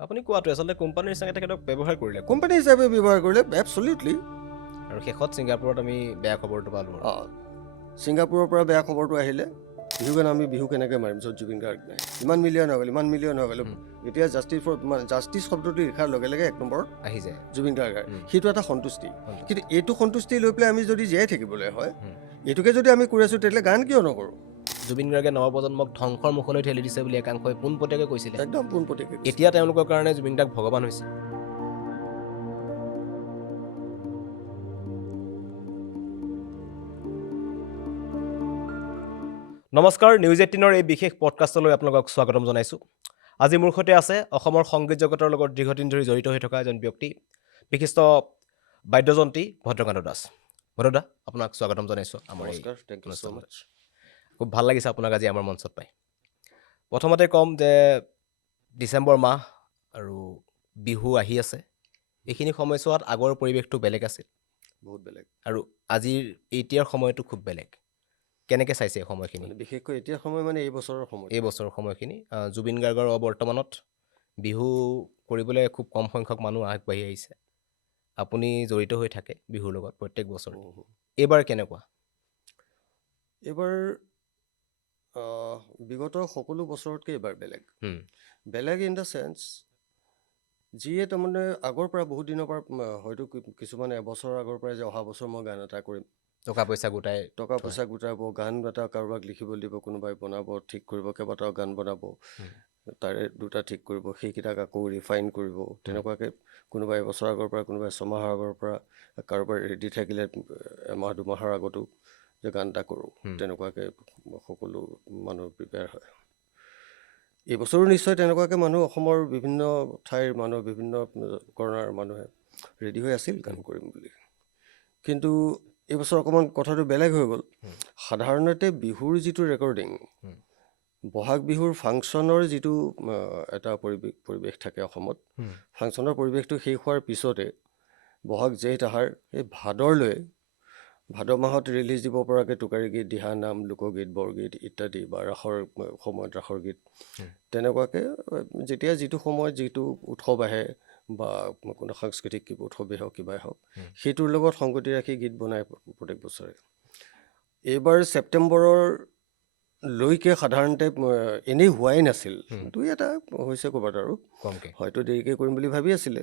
আপুনি কোৱাটো আচলতে কোম্পানীৰ নিচিনাকৈ তেখেতক ব্যৱহাৰ কৰিলে কোম্পানী হিচাপে ব্যৱহাৰ কৰিলে এবছলিউটলি। আৰু শেষত ছিংগাপুৰত আমি বেয়া খবৰটো পালোঁ আৰু ছিংগাপুৰৰ পৰা বেয়া খবৰটো আহিলে বিহু গান আমি বিহু কেনেকৈ মাৰিম য'ত জুবিন গাৰ্গ নাই। ইমান মিলিয়ন হৈ গ'ল এতিয়া জাষ্টিছ শব্দটো লিখাৰ লগে লগে 1 নম্বৰত আহি যায় জুবিন গাৰ্গ। সেইটো এটা সন্তুষ্টি, কিন্তু এইটো সন্তুষ্টি লৈ পেলাই আমি যদি জীয়াই থাকিবলৈ হয়, এইটোকে যদি আমি কৰি আছোঁ তেতিয়াহ'লে গান কিয় নকৰোঁ? জুবিন গাৰ্গে নৱপ্ৰজন্মক ধ্বংসৰ মুখলৈ ঠেলি দিছে বুলি একাংশই পোনপটীয়াকৈ কৈছিলে। একদম পোনপটীয়াকৈ। এতিয়া তেওঁলোকৰ কাৰণে জুবিন দাক ভগৱান হৈছে। নমস্কাৰ, নিউজ 18ৰ এই বিশেষ পডকাষ্টলৈ আপোনালোকক স্বাগতম জনাইছোঁ। আজি মোৰ সৈতে আছে অসমৰ সংগীত জগতৰ লগত দীৰ্ঘদিন ধৰি জড়িত হৈ থকা এজন ব্যক্তি, বিশিষ্ট বাদ্যযন্ত্ৰী ভদ্ৰকান্ত দাস। ভদ্ৰদা, আপোনাক স্বাগতম জনাইছোঁ আমাৰ এই অনুষ্ঠানলৈ। খুব ভাল লাগিছে আপোনাক আজি আমাৰ মঞ্চত পাই। প্ৰথমতে ক'ম যে ডিচেম্বৰ মাহ আৰু বিহু আহি আছে। এইখিনি সময়ছোৱাত আগৰ পৰিৱেশটো বেলেগ আছিল, বহুত বেলেগ, আৰু আজিৰ এতিয়াৰ সময়টো খুব বেলেগ। কেনেকৈ চাইছে এই সময়খিনি? বিশেষকৈ এতিয়া সময় মানে এই বছৰৰ সময়খিনি জুবিন গাৰ্গৰ বৰ্তমানত বিহু কৰিবলৈ খুব কম সংখ্যক মানুহ আগবাঢ়ি আহিছে। আপুনি জড়িত হৈ থাকে বিহুৰ লগত প্ৰত্যেক বছৰে। এইবাৰ কেনেকুৱা? এইবাৰ বিগত সকলো বছৰতকৈ এইবাৰ বেলেগ ইন দ্য চেন্স, যিয়ে তাৰমানে আগৰ পৰা বহুত দিনৰ পৰা হয়তো কিছুমান এবছৰৰ আগৰ পৰাই যে অহা বছৰ মই গান এটা কৰিম, টকা পইচা গোটাব, গান এটা কাৰোবাক লিখিবলৈ দিব, কোনোবাই বনাব, ঠিক কৰিব, কেইবাটাও গান বনাব, তাৰে দুটা ঠিক কৰিব, সেইকেইটাক আকৌ ৰিফাইন কৰিব, তেনেকুৱাকৈ কোনোবাই এবছৰ আগৰ পৰা, কোনোবাই ছমাহৰ আগৰ পৰা, কাৰোবাৰ ৰেডি থাকিলে এমাহ দুমাহৰ আগতো যে গান এটা কৰোঁ, তেনেকুৱাকৈ সকলো মানুহ প্ৰিপেয়াৰ হয়। এইবছৰো নিশ্চয় তেনেকুৱাকৈ মানুহ, অসমৰ বিভিন্ন ঠাইৰ মানুহ, বিভিন্ন কৰ্ণাৰ মানুহে ৰেডি হৈ আছিল গান কৰিম বুলি। কিন্তু এইবছৰ অকণমান কথাটো বেলেগ হৈ গ'ল। সাধাৰণতে বিহুৰ যিটো ৰেকৰ্ডিং, বহাগ বিহুৰ ফাংচনৰ যিটো এটা পৰিৱেশ থাকে অসমত, ফাংচনৰ পৰিৱেশটো শেষ হোৱাৰ পিছতে বহাগ জেঠ আহাৰ এই ভাদ মাহত ৰিলিজ দিব পৰাকৈ টোকাৰী গীত, দিহানাম, লোকগীত, বৰগীত ইত্যাদি, বা ৰাসৰ সময়ত ৰাসৰ গীত, তেনেকুৱাকৈ যেতিয়া যিটো সময়ত যিটো উৎসৱ আহে বা কোনো সাংস্কৃতিক উৎসৱেই হওক, কিবাই হওক, সেইটোৰ লগত সংগতি ৰাখি গীত বনাই প্ৰত্যেক বছৰে। এইবাৰ ছেপ্টেম্বৰৰ লৈকে সাধাৰণতে এনেই হোৱাই নাছিল, দুই এটা হৈছে ক'ৰবাত, আৰু হয়তো দেৰিকৈ কৰিম বুলি ভাবি আছিলে।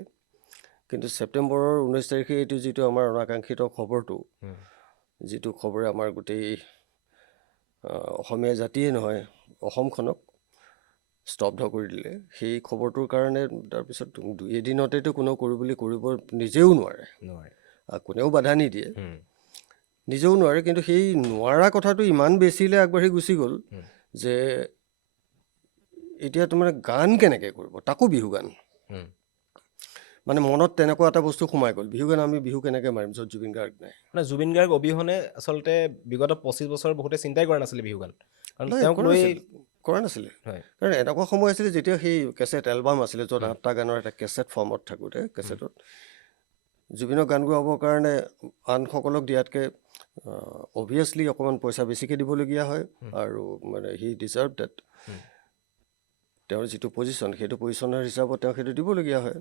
কিন্তু ছেপ্টেম্বৰৰ 19 তাৰিখে এইটো যিটো আমাৰ অনাকাংক্ষিত খবৰটো, যিটো খবৰে আমাৰ গোটেই অসমীয়া জাতিয়ে নহয় অসমখনক স্তব্ধ কৰি দিলে, সেই খবৰটোৰ কাৰণে তাৰপিছত 2 এদিনতেতো কোনেও কৰিব নিজেও নোৱাৰে, কোনেও বাধা নিদিয়ে, নিজেও নোৱাৰে। কিন্তু সেই নোৱাৰা কথাটো ইমান বেছিলৈ আগবাঢ়ি গুচি গ'ল যে এতিয়া তোমাৰ গান কেনেকৈ কৰিব, তাকো বিহু গান। মানে মনত তেনেকুৱা এটা বস্তু সোমাই গ'ল, বিহু গান আমি বিহু কেনেকৈ মাৰিম য'ত জুবিন গাৰ্গ নাই। মানে জুবিন গাৰ্গ অবিহনে আচলতে বিগত 25 বছৰ বহুতে চিন্তাই কৰা নাছিলে বিহু গান, কৰা নাছিলে। কাৰণ এনেকুৱা সময় আছিলে যেতিয়া সেই কেছেট এলবাম আছিলে, য'ত 8টা গানৰ এটা কেছেট ফৰ্মত থাকোঁতে, কেছেটত জুবিনক গান গোৱাবৰ কাৰণে আনসকলক দিয়াতকৈ অভিয়াছলি অকণমান পইচা বেছিকৈ দিবলগীয়া হয়, আৰু মানে হি ডিজাৰ্ভ ডেট। তেওঁৰ যিটো পজিশ্যন, সেইটো পজিশ্যনৰ হিচাপত তেওঁ সেইটো দিবলগীয়া হয়।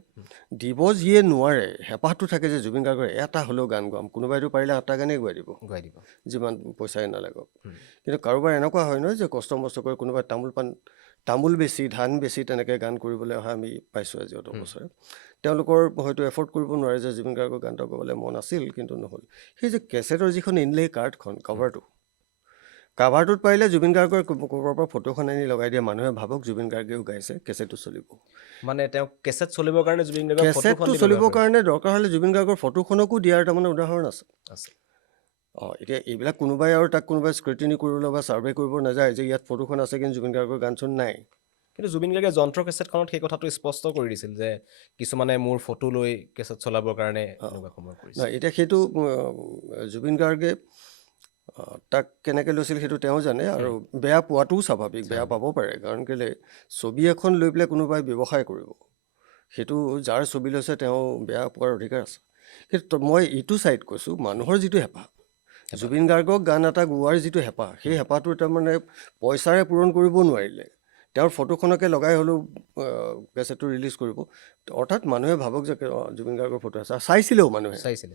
দিব যিয়ে নোৱাৰে, হেঁপাহটো থাকে যে জুবিন গাৰ্গৰ এটা হ'লেও গান গোৱাম, কোনোবাইতো পাৰিলে 8টা গানেই গোৱাই দিব, যিমান পইচাই নালাগক। কিন্তু কাৰোবাৰ এনেকুৱা হয় নহয় যে কষ্ট মষ্ট কৰি কোনোবাই তামোল বেছি, ধান বেছি, তেনেকৈ গান কৰিবলৈ অহা আমি পাইছোঁ আজি অত বছৰে। তেওঁলোকৰ হয়তো এফৰ্ড কৰিব নোৱাৰে যে জুবিন গাৰ্গৰ গান এটা গাবলৈ মন আছিল কিন্তু নহ'ল। সেই যে কেছেটৰ যিখন ইনলে কাৰ্ডখন, কাভাৰটোত পাৰিলে জুবিন গাৰ্গৰ ক'ৰবাৰ পৰা ফটোখন আনি লগাই দিয়ে, মানুহে ভাবক জুবিন গাৰ্গেও গাইছে, কেছেটটো চলিব। মানে তেওঁ কেছেট চলিবৰ কাৰণে জুবিন গাৰ্গৰ কেছেটটো চলিবৰ কাৰণে দৰকাৰ হ'লে জুবিন গাৰ্গৰ ফটোখনকো দিয়াৰ তাৰমানে উদাহৰণ আছে। এতিয়া এইবিলাক কোনোবাই আৰু তাক কোনোবাই স্ক্ৰুটিনি কৰিবলৈ বা ছাৰ্ভে কৰিব নাযায় যে ইয়াত ফটোখন আছে কিন্তু জুবিন গাৰ্গৰ গান চোন নাই। কিন্তু জুবিন গাৰ্গে যন্ত্ৰ কেছেটখনত সেই কথাটো স্পষ্ট কৰি দিছিল যে কিছুমানে মোৰ ফটো লৈ কেছেট চলাবৰ কাৰণে এনেকুৱা সময় কৰিছিল। এতিয়া সেইটো জুবিন গাৰ্গে তাক কেনেকৈ লৈছিল সেইটো তেওঁ জানে, আৰু বেয়া পোৱাটোও স্বাভাৱিক, বেয়া পাব পাৰে। কাৰণ কেলৈ ছবি এখন লৈ পেলাই কোনোবাই ব্যৱসায় কৰিব, সেইটো যাৰ ছবি লৈছে তেওঁ বেয়া পোৱাৰ অধিকাৰ আছে। কিন্তু মই এইটো ছাইড কৈছোঁ, মানুহৰ যিটো হেঁপাহ, জুবিন গাৰ্গক গান এটা গোৱাৰ যিটো হেঁপাহ, সেই হেঁপাহটো তাৰমানে পইচাৰে পূৰণ কৰিব নোৱাৰিলে তেওঁৰ ফটোখনকে লগাই হ'লেও কেছেটটো ৰিলিজ কৰিব। অৰ্থাৎ মানুহে ভাবক যে জুবিন গাৰ্গৰ ফটো আছে, চাইছিলেও মানুহে। চাইছিলে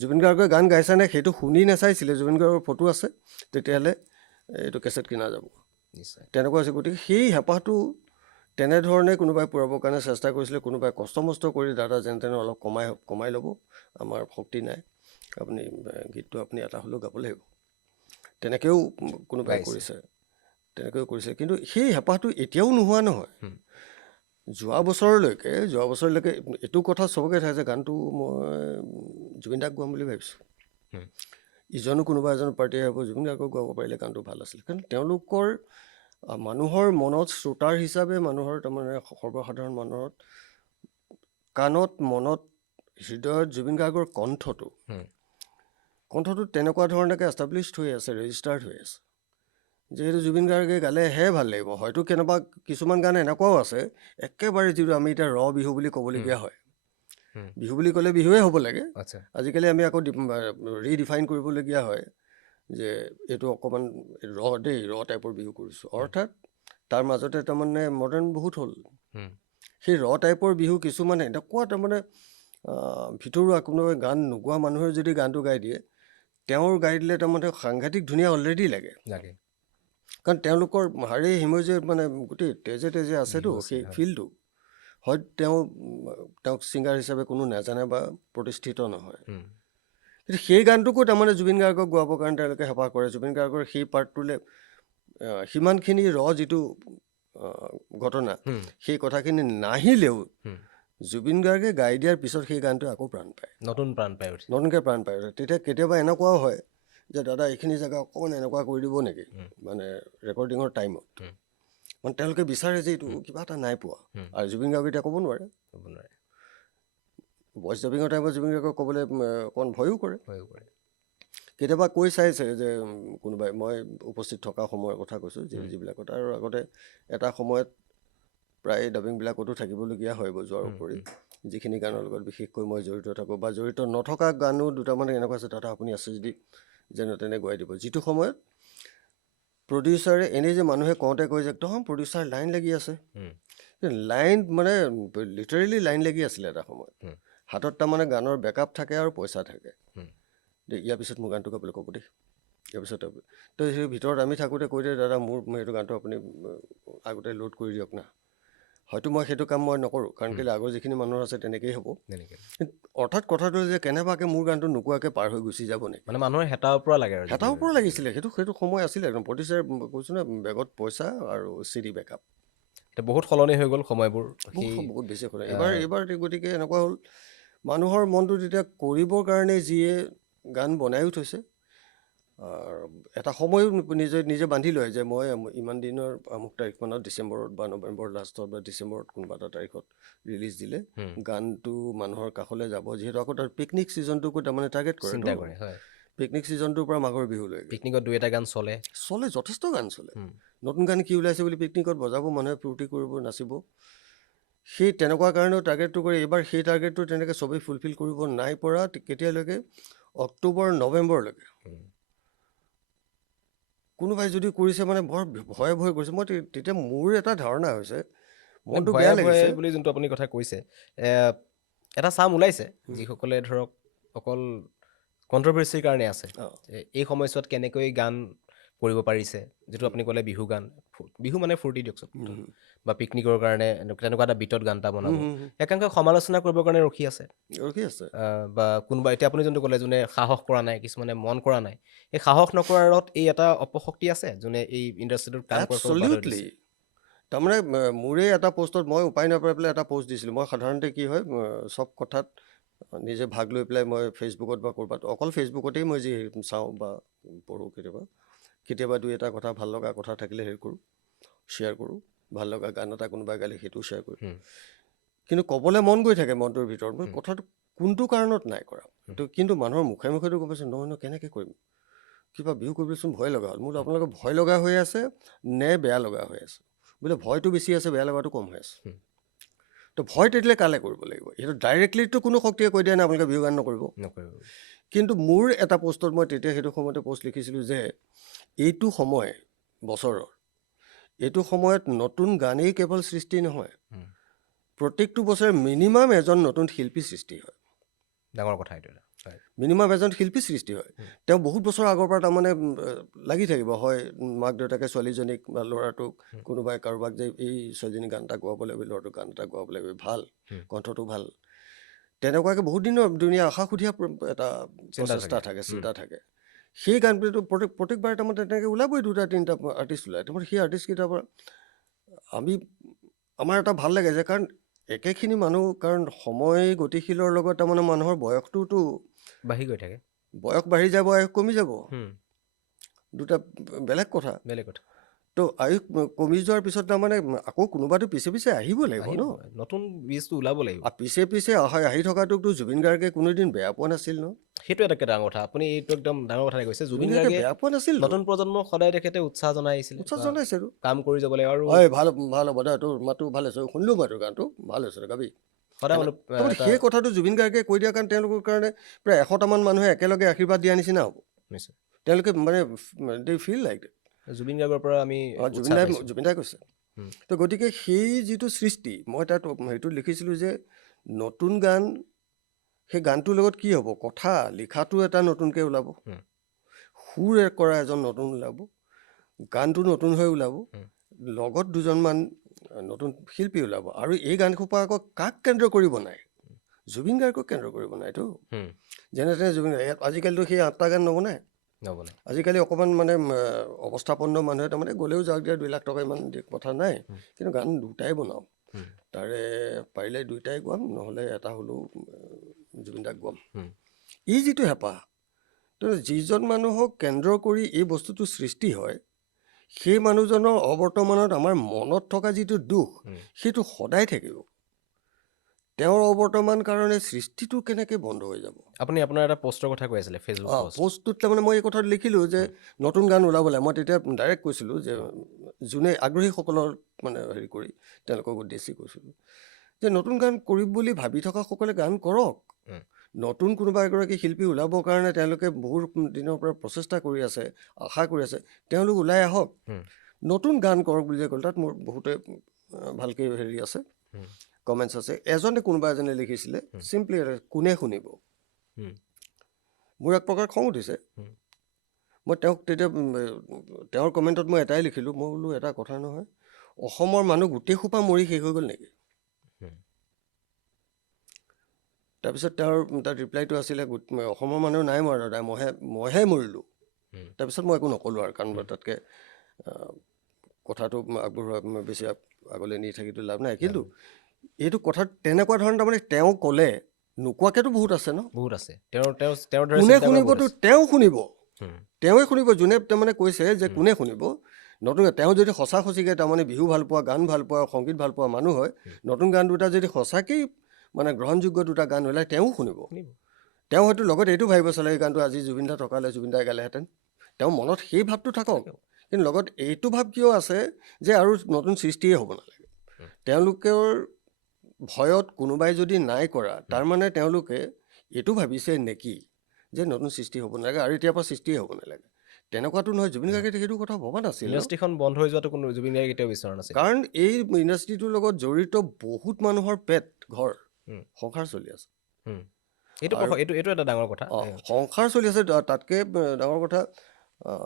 জুবিন গাৰ্গে গান গাইছে নে সেইটো শুনি নাচাইছিলে, জুবিন গাৰ্গৰ ফটো আছে তেতিয়াহ'লে এইটো কেছেট কিনা যাব, নিশ্চয়। তেনেকুৱা আছে। গতিকে সেই হেঁপাহটো তেনেধৰণে কোনোবাই পূৰাবৰ কাৰণে চেষ্টা কৰিছিলে, কোনোবাই কষ্ট মষ্ট কৰি দাদা যেন তেনে অলপ কমাই ল'ব, আমাৰ শক্তি নাই, আপুনি গীতটো আপুনি এটা হ'লেও গাব লাগিব, তেনেকৈও কোনোবাই কৰিছে, তেনেকৈও কৰিছে। কিন্তু সেই হেঁপাহটো এতিয়াও নোহোৱা নহয়। যোৱা বছৰলৈকে এইটো কথা চবকে থাকে যে গানটো মই জুবিন দাক গোৱাম বুলি ভাবিছোঁ, ইজনো কোনোবা এজন পাৰ্টীয়ে হ'ব জুবিন গাৰ্গক গোৱাব পাৰিলে গানটো ভাল আছিল। কাৰণ তেওঁলোকৰ মানুহৰ মনত শ্ৰোতাৰ হিচাপে, মানুহৰ তাৰমানে সৰ্বসাধাৰণ মানুহৰ কাণত, মনত, হৃদয়ত জুবিন গাৰ্গৰ কণ্ঠটো তেনেকুৱা ধৰণকে এষ্টাব্লিছড হৈ আছে, ৰেজিষ্টাৰ্ড হৈ আছে। যিহেতু জুবিন গাৰ্গে গালেহে ভাল লাগিব। হয়তো কেনেবা কিছুমান গান এনেকুৱাও আছে একেবাৰে যিটো আমি এতিয়া বিহু বুলি ক'বলগীয়া হয়। বিহু বুলি ক'লে বিহুৱে হ'ব লাগে। আজিকালি আমি আকৌ ৰিডিফাইন কৰিবলগীয়া হয় যে এইটো অকণমান টাইপৰ বিহু কৰিছোঁ। অৰ্থাৎ তাৰ মাজতে তাৰমানে মডাৰ্ণ বহুত হ'ল। সেই টাইপৰ বিহু কিছুমান এনেকুৱা তাৰমানে ভিতৰুৱা কোনোবাই গান নোগোৱা মানুহে যদি গানটো গাই দিয়ে, তেওঁৰ গাই দিলে তাৰমানে সাংঘাতিক ধুনীয়া অলৰেডি লাগে। কাৰণ তেওঁলোকৰ হাড়ে হিমৈ যে মানে গোটেই তেজে আছেতো সেই ফিল্ডটো। হয়তো তেওঁক ছিংগাৰ হিচাপে কোনো নাজানে বা প্ৰতিষ্ঠিত নহয়, কিন্তু সেই গানটোকো তাৰমানে জুবিন গাৰ্গক গোৱাবৰ কাৰণে তেওঁলোকে হেঁপাহ কৰে। জুবিন গাৰ্গৰ সেই পাৰ্টটোলৈ সিমানখিনি যিটো ঘটনা, সেই কথাখিনি নাহিলেও জুবিন গাৰ্গে গাই দিয়াৰ পিছত সেই গানটো আকৌ প্ৰাণ পায়, নতুনকৈ প্ৰাণ পায়। তেতিয়া কেতিয়াবা এনেকুৱাও হয় যে দাদা এইখিনি জেগা অকণমান এনেকুৱা কৰি দিব নেকি, মানে ৰেকৰ্ডিঙৰ টাইমত। মানে তেওঁলোকে বিচাৰে যে এইটো কিবা এটা নাই পোৱা, আৰু জুবিন গাৰ্গে এতিয়া ক'ব নোৱাৰে। ভইচ ডাবিঙৰ টাইমত জুবিন গাৰ্গক ক'বলৈ অকণ ভয়ো কৰে। কেতিয়াবা কৈ চাইছে যে কোনোবাই, মই উপস্থিত থকা সময়ৰ কথা কৈছোঁ, যিবিলাকত আৰু আগতে এটা সময়ত প্ৰায় ডাবিংবিলাকতো থাকিবলগীয়া হয় বজোৱাৰ উপৰি, যিখিনি গানৰ লগত বিশেষকৈ মই জড়িত থাকোঁ বা জড়িত নথকা গানো দুটামান এনেকুৱা আছে, দাদা আপুনি আছে যদি যেনে তেনে গোৱাই দিব। যিটো সময়ত প্ৰডিউচাৰে এনেই যে মানুহে কওঁতে কয় যে একদম প্ৰডিউচাৰ লাইন লাগি আছে, লাইন মানে লিটাৰেলি লাইন লাগি আছিলে এটা সময়ত। হাতত তাৰমানে গানৰ বেকআপ থাকে আৰু পইচা থাকে, ইয়াৰ পিছত মোৰ গানটো গাবলৈ ক'ব দেই, ইয়াৰ পিছত তো সেই ভিতৰত আমি থাকোঁতে কৈ দিয়ে দাদা মোৰ সেইটো গানটো আপুনি আগতে লোড কৰি দিয়ক না। হয়তো মই সেইটো কাম মই নকৰোঁ, কাৰণ কেলৈ আগৰ যিখিনি মানুহ আছে তেনেকেই হ'ব। অৰ্থাৎ কথাটো যে কেনেবাকৈ মোৰ গানটো নোকোৱাকৈ পাৰ হৈ গুচি যাব নেকি, মানে মানুহৰ হেতাৰ পৰা লাগিছিলে। সেইটো সময় আছিলে একদম। প্ৰডিউচাৰ কৈছোঁ না, বেগত পইচা আৰু CD বেকআপ। বহুত সলনি হৈ গ'ল সময়বোৰ, বহুত বেছি সলনি। এইবাৰ গতিকে এনেকুৱা হ'ল, মানুহৰ মনটো তেতিয়া কৰিবৰ কাৰণে যিয়ে গান বনায়ো থৈছে, এটা সময়ো নিজে বান্ধি লয় যে মই ইমান দিনৰ আমুক তাৰিখমানত ডিচেম্বৰত বা নৱেম্বৰ লাষ্টত বা ডিচেম্বৰত কোনোবা এটা তাৰিখত ৰিলিজ দিলে গানটো মানুহৰ কাষলৈ যাব। যিহেতু আকৌ তাৰ পিকনিক ছিজনটোকো তাৰমানে টাৰ্গেট কৰে। পিকনিক ছিজনটোৰ পৰা মাঘৰ বিহুলৈ পিকনিকত 2-এটা গান চলে, যথেষ্ট গান চলে। নতুন গান কি ওলাইছে বুলি পিকনিকত বজাব, মানুহে ফূৰ্তি কৰিব, নাচিব। সেই তেনেকুৱা কাৰণেও টাৰ্গেটটো কৰি এইবাৰ সেই টাৰ্গেটটো তেনেকৈ চবেই ফুলফিল কৰিব নাই পৰা। কেতিয়ালৈকে? অক্টোবৰ নৱেম্বৰলৈকে। কোনোবাই যদি কৰিছে মানে বৰ ভয়ে কৰিছে। মই তেতিয়া মোৰ এটা ধাৰণা হৈছে, মনটো বেয়া লাগিছে বুলি যোনটো আপুনি কথা কৈছে। এটা চাম ওলাইছে, যিসকলে ধৰক অকল কণ্ট্ৰভাৰ্চিৰ কাৰণে আছে, এই সময়ছোৱাত কেনেকৈ গান কৰিব পাৰিছে, যিটো আপুনি ক'লে বিহু গান, বিহু মানে ফূৰ্তি দিয়কচোন, বা পিকনিকৰ কাৰণে তেনেকুৱা এটা বিটত গান এটা বনাব, একাংশ সমালোচনা কৰিবৰ কাৰণে ৰখি আছে। বা কোনোবা, এতিয়া আপুনি যোনটো ক'লে যোনে সাহস কৰা নাই, কিছুমানে মন কৰা নাই, এই সাহস নকৰাৰত এই এটা অপশক্তি আছে যোনে এই ইণ্ডাষ্ট্ৰিটোত কাম কৰে। তাৰমানে মোৰে এটা পোষ্টত মই উপায় নাপাই পেলাই এটা পোষ্ট দিছিলোঁ। মই সাধাৰণতে কি হয়, চব কথাত নিজে ভাগ লৈ পেলাই মই ফেচবুকত বা ক'ৰবাত, অকল ফেচবুকতেই মই যি চাওঁ বা পঢ়োঁ, কেতিয়াবা 2-এটা কথা ভাল লগা কথা থাকিলে হেৰি কৰোঁ, শ্বেয়াৰ কৰোঁ। ভাল লগা গান এটা কোনোবাই গালে সেইটোও শ্বেয়াৰ কৰোঁ। কিন্তু ক'বলৈ মন গৈ থাকে মনটোৰ ভিতৰত, মই কথাটো কোনটো কাৰণত নাই কৰা। কিন্তু মানুহৰ মুখে মুখেতো গম পাইছোঁ, নহয় কেনেকৈ কৰিম, কিবা বিহু কৰিবলৈচোন ভয় লগা হ'ল। মোৰ আপোনালোকে ভয় লগা হৈ আছে নে বেয়া লগা হৈ আছে? বোলে ভয়টো বেছি আছে, বেয়া লগাটো কম হৈ আছে। তো ভয় তেতিয়ালৈ কালে কৰিব লাগিব? সেইটো ডাইৰেক্টলিতো কোনো শক্তিয়ে কৈ দিয়া নাই আপোনালোকে বিহু গান নকৰিব। কিন্তু মোৰ এটা পোষ্টত মই তেতিয়া সেইটো সময়তে পোষ্ট লিখিছিলোঁ যে এইটো সময় বছৰৰ, এইটো সময়ত নতুন গানেই কেৱল সৃষ্টি নহয়, হুম। প্ৰত্যেকটো বছৰে মিনিমাম এজন নতুন শিল্পী সৃষ্টি হয়। ডাঙৰ কথা এইটো এটা। হয়। মিনিমাম এজন শিল্পী সৃষ্টি হয়। তেওঁ বহুত বছৰ আগৰ পৰা তাৰমানে লাগি থাকিব, হয় মাক দেউতাকে ছোৱালীজনীক বা ল'ৰাটোক, কোনোবাই কাৰোবাক যে এই ছোৱালীজনী গান এটা গোৱাব লাগিব, ল'ৰাটোক গান এটা গোৱাব লাগিব, ভাল কণ্ঠটো ভাল, তেনেকুৱাকৈ বহুত দিনৰ দুনীয়া আশা সুধীয়া এটা প্ৰচেষ্টা থাকে, চিন্তা থাকে। সেই গানটো প্ৰত্যেকবাৰে তাৰমানে তেনেকৈ ওলাবই, 2-3টা আৰ্টিষ্ট ওলায়। তাৰমানে সেই আৰ্টিষ্টকেইটাৰ পৰা আমাৰ এটা ভাল লাগে যে, কাৰণ একেখিনি মানুহ, কাৰণ সময় গতিশীলৰ লগত তাৰমানে মানুহৰ বয়সটোতো বাঢ়ি গৈ থাকে, বয়স বাঢ়ি যাব, আয়ুস কমি যাব, দুটা বেলেগ কথা। বেলেগ কথা। তো আয়ুস কমি যোৱাৰ পিছত তাৰমানে আকৌ কোনোবাটো পিছে পিছে আহিব লাগিব ন, নতুন বীজটো ওলাব লাগিব। আৰু পিছে পিছে আহি থকাটোকতো জুবিন গাৰ্গে কোনোদিন বেয়া পোৱা নাছিল ন। সেইটো এটা ডাঙৰ কথা, আপুনি এইটো একদম ডাঙৰ কথা কৈছে। জুবিন গাৰ্গে গাৰ্গে বেয়া পোৱা নাছিল, নতুন প্ৰজন্মক সদায় তেখেতে উৎসাহ জনাই আহিছিলে, উৎসাহ জনাইছে, কাম কৰি যাব লাগিব। আৰু হয় ভাল ভাল হ'ব দে, তোৰ মাতটো ভাল হৈছে, শুনিলোঁ মই তোৰ গানটো ভাল হৈছে, গাবি। সদায় সেই কথাটো জুবিন গাৰ্গে কৈ দিয়াৰ কাৰণে তেওঁলোকৰ কাৰণে প্ৰায় 100টামান মানুহে একেলগে আশীৰ্বাদ দিয়া নিচিনা হ'ব। তেওঁলোকে মানে দে ফিল লাইক জুবিন গাৰ্গৰ পৰা আমি জুবিন দাই কৈছে। তো গতিকে সেই যিটো সৃষ্টি, মই তাত সেইটো লিখিছিলোঁ যে নতুন গান, সেই গানটোৰ লগত কি হ'ব, কথা লিখাটো এটা নতুনকৈ ওলাব, সুৰ কৰা এজন নতুন ওলাব, গানটো নতুন হৈ ওলাব, লগত দুজনমান নতুন শিল্পী ওলাব। আৰু এই গানসোপা আকৌ কাক কেন্দ্ৰ কৰি বনায়, জুবিন গাৰ্গক কেন্দ্ৰ কৰি বনায়তো। যেনে তেনে জুবিন আজিকালিতো সেই 8টা গান নবনায়। আজিকালি অকণমান মানে অৱস্থাপন্ন মানুহে তাৰমানে গ'লেও যাওক দিয়া, 2 লাখ টকা ইমান কথা নাই, কিন্তু গান 2টাই বনাওঁ, তাৰে পাৰিলে 2টাই গোৱাম, নহ'লে এটা হ'লেও জুবিন দাক গোৱাম। এই যিটো হেঁপাহ, তো যিজন মানুহক কেন্দ্ৰ কৰি এই বস্তুটো সৃষ্টি হয়, সেই মানুহজনৰ অবৰ্তমানত আমাৰ মনত থকা যিটো দুখ, সেইটো সদায় থাকিব। তেওঁৰ অবৰ্তমান কাৰণে সৃষ্টিটো কেনেকৈ বন্ধ হৈ যাব। আপুনি আপোনাৰ এটা পষ্টৰ কথা কৈ আছিলে, ফেচবুক পষ্টটোত তাৰমানে মই এই কথাটো লিখিলোঁ যে নতুন গান ওলাবলৈ, মই তেতিয়া ডাইৰেক্ট কৈছিলোঁ যে যোনে আগ্ৰহীসকলৰ মানে হেৰি কৰি তেওঁলোকক উদ্দেশ্যি কৈছিলোঁ যে নতুন গান কৰিম বুলি ভাবি থকাসকলে গান কৰক। নতুন কোনোবা এগৰাকী শিল্পী ওলাবৰ কাৰণে তেওঁলোকে বহুত দিনৰ পৰা প্ৰচেষ্টা কৰি আছে, আশা কৰি আছে, তেওঁলোক ওলাই আহক, নতুন গান কৰক বুলি যে ক'লে, তাত মোৰ বহুতে ভালকৈ হেৰি আছে, কমেণ্টছ আছে। কোনোবা এজনে লিখিছিলে চিম্পলি, কোনে শুনিব। মোৰ এক প্ৰকাৰ খং উঠিছে। মই তেওঁক তেতিয়া তেওঁৰ কমেণ্টত মই এটাই লিখিলোঁ, মই বোলো এটা কথা নহয়, অসমৰ মানুহ গোটেই সোপা মৰি শেষ হৈ গ'ল নেকি? তাৰপিছত তাত ৰিপ্লাইটো আছিলে, অসমৰ মানুহ নাই মৰা দাদা, মইহে মৰিলোঁ। তাৰপিছত মই একো নক'লোঁ আৰু, কাৰণ তাতকৈ কথাটো আগবঢ়োৱা বেছি আগলৈ নি থাকিতো লাভ নাই। কিন্তু এইটো কথাত তেনেকুৱা ধৰণৰ তাৰমানে তেওঁ ক'লে, নোকোৱাকেতো বহুত আছে ন, বহুত আছে। কোনে শুনিবতো, তেওঁ শুনিব, তেওঁৱে শুনিব, যোনে তাৰমানে কৈছে যে কোনে শুনিব। নতুন তেওঁ যদি সঁচা সঁচিকৈ তাৰমানে বিহু ভাল পোৱা, গান ভাল পোৱা, সংগীত ভাল পোৱা মানুহ হয়, নতুন গান দুটা যদি সঁচাকেই মানে গ্ৰহণযোগ্য 2টা গান ওলায়, তেওঁ শুনিব। তেওঁ হয়তো লগত এইটো ভাবিব চালে, এই গানটো আজি জুবিন দা থকালে জুবিন দাই গালেহেঁতেন, তেওঁৰ মনত সেই ভাৱটো থাকক। কিন্তু লগত এইটো ভাৱ কিয় আছে যে আৰু নতুন সৃষ্টিয়ে হ'ব নালাগে। তেওঁলোকৰ ভয়ত কোনোবাই যদি নাই কৰা, তাৰমানে তেওঁলোকে এইটো ভাবিছে নেকি যে নতুন সৃষ্টি হ'ব নালাগে আৰু এতিয়াৰ পৰা সৃষ্টিয়ে হ'ব নালাগে। তেনেকুৱাটো নহয়, জুবিন গাৰ্গে সেইটো কথা ভবা নাছিল। ইণ্ডাষ্ট্ৰীখন বন্ধ হৈ যোৱাটো কোনো জুবিন গাৰ্গে কেতিয়াও বিচৰা নাছিল। কাৰণ এই ইণ্ডাষ্ট্ৰীটোৰ লগত জড়িত বহুত মানুহৰ পেট, ঘৰ, সংসাৰ চলি আছে। এইটো এটা ডাঙৰ কথা, সংসাৰ চলি আছে। তাতকৈ ডাঙৰ কথা,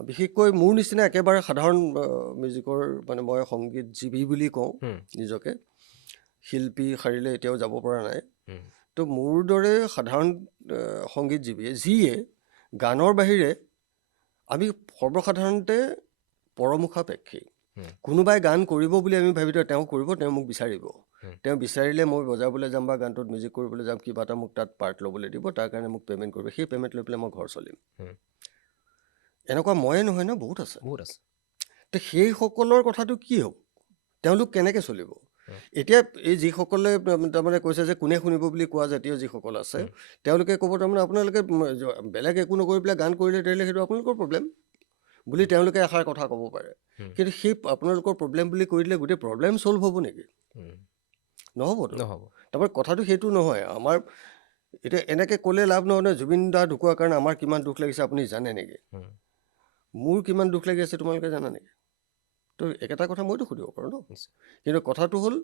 বিশেষকৈ মোৰ নিচিনা একেবাৰে সাধাৰণ মিউজিকৰ, মানে মই সংগীতজীৱী বুলি কওঁ নিজকে, শিল্পী শাৰীলে এতিয়াও যাব পৰা নাই। তো মোৰ দৰে সাধাৰণ সংগীতজীৱীয়ে, যিয়ে গানৰ বাহিৰে, আমি সৰ্বসাধাৰণতে পৰমুখাপেক্ষী। কোনোবাই গান কৰিব বুলি আমি ভাবি থওঁ, তেওঁ কৰিব, তেওঁ মোক বিচাৰিব, তেওঁ বিচাৰিলে মই বজাবলৈ যাম বা গানটোত মিউজিক কৰিবলৈ যাম, কিবা এটা মোক তাত পাৰ্ট ল'বলৈ দিব, তাৰ কাৰণে মোক পে'মেণ্ট কৰিব, সেই পে'মেণ্ট লৈ পেলাই মই ঘৰ চলিম। এনেকুৱা ময়ে নহয় ন, বহুত আছে। তো সেইসকলৰ কথাটো কি হ'ব, তেওঁলোক কেনেকৈ চলিব? এতিয়া এই যিসকলে তাৰমানে কৈছে যে কোনে শুনিব বুলি কোৱা জাতীয় যিসকল আছে, তেওঁলোকে ক'ব তাৰমানে আপোনালোকে বেলেগ একো নকৰি পেলাই গান কৰিলে তেতিয়াহ'লে সেইটো আপোনালোকৰ প্ৰব্লেম বুলি তেওঁলোকে এষাৰ কথা ক'ব পাৰে। কিন্তু সেই আপোনালোকৰ প্ৰব্লেম বুলি কৈ দিলে গোটেই প্ৰব্লেম ছল্ভ হ'ব নেকি? নহ'বতো। তাৰপৰা কথাটো সেইটো নহয়। আমাৰ এতিয়া এনেকৈ ক'লে লাভ নহয় নহয়, জুবিন দা ঢুকোৱাৰ কাৰণে আমাৰ কিমান দুখ লাগিছে আপুনি জানে নেকি? মোৰ কিমান দুখ লাগি আছে তোমালোকে জানা নেকি? তো একেটা কথা মইতো সুধিব পাৰোঁ ন নিশ্চয়। কিন্তু কথাটো হ'ল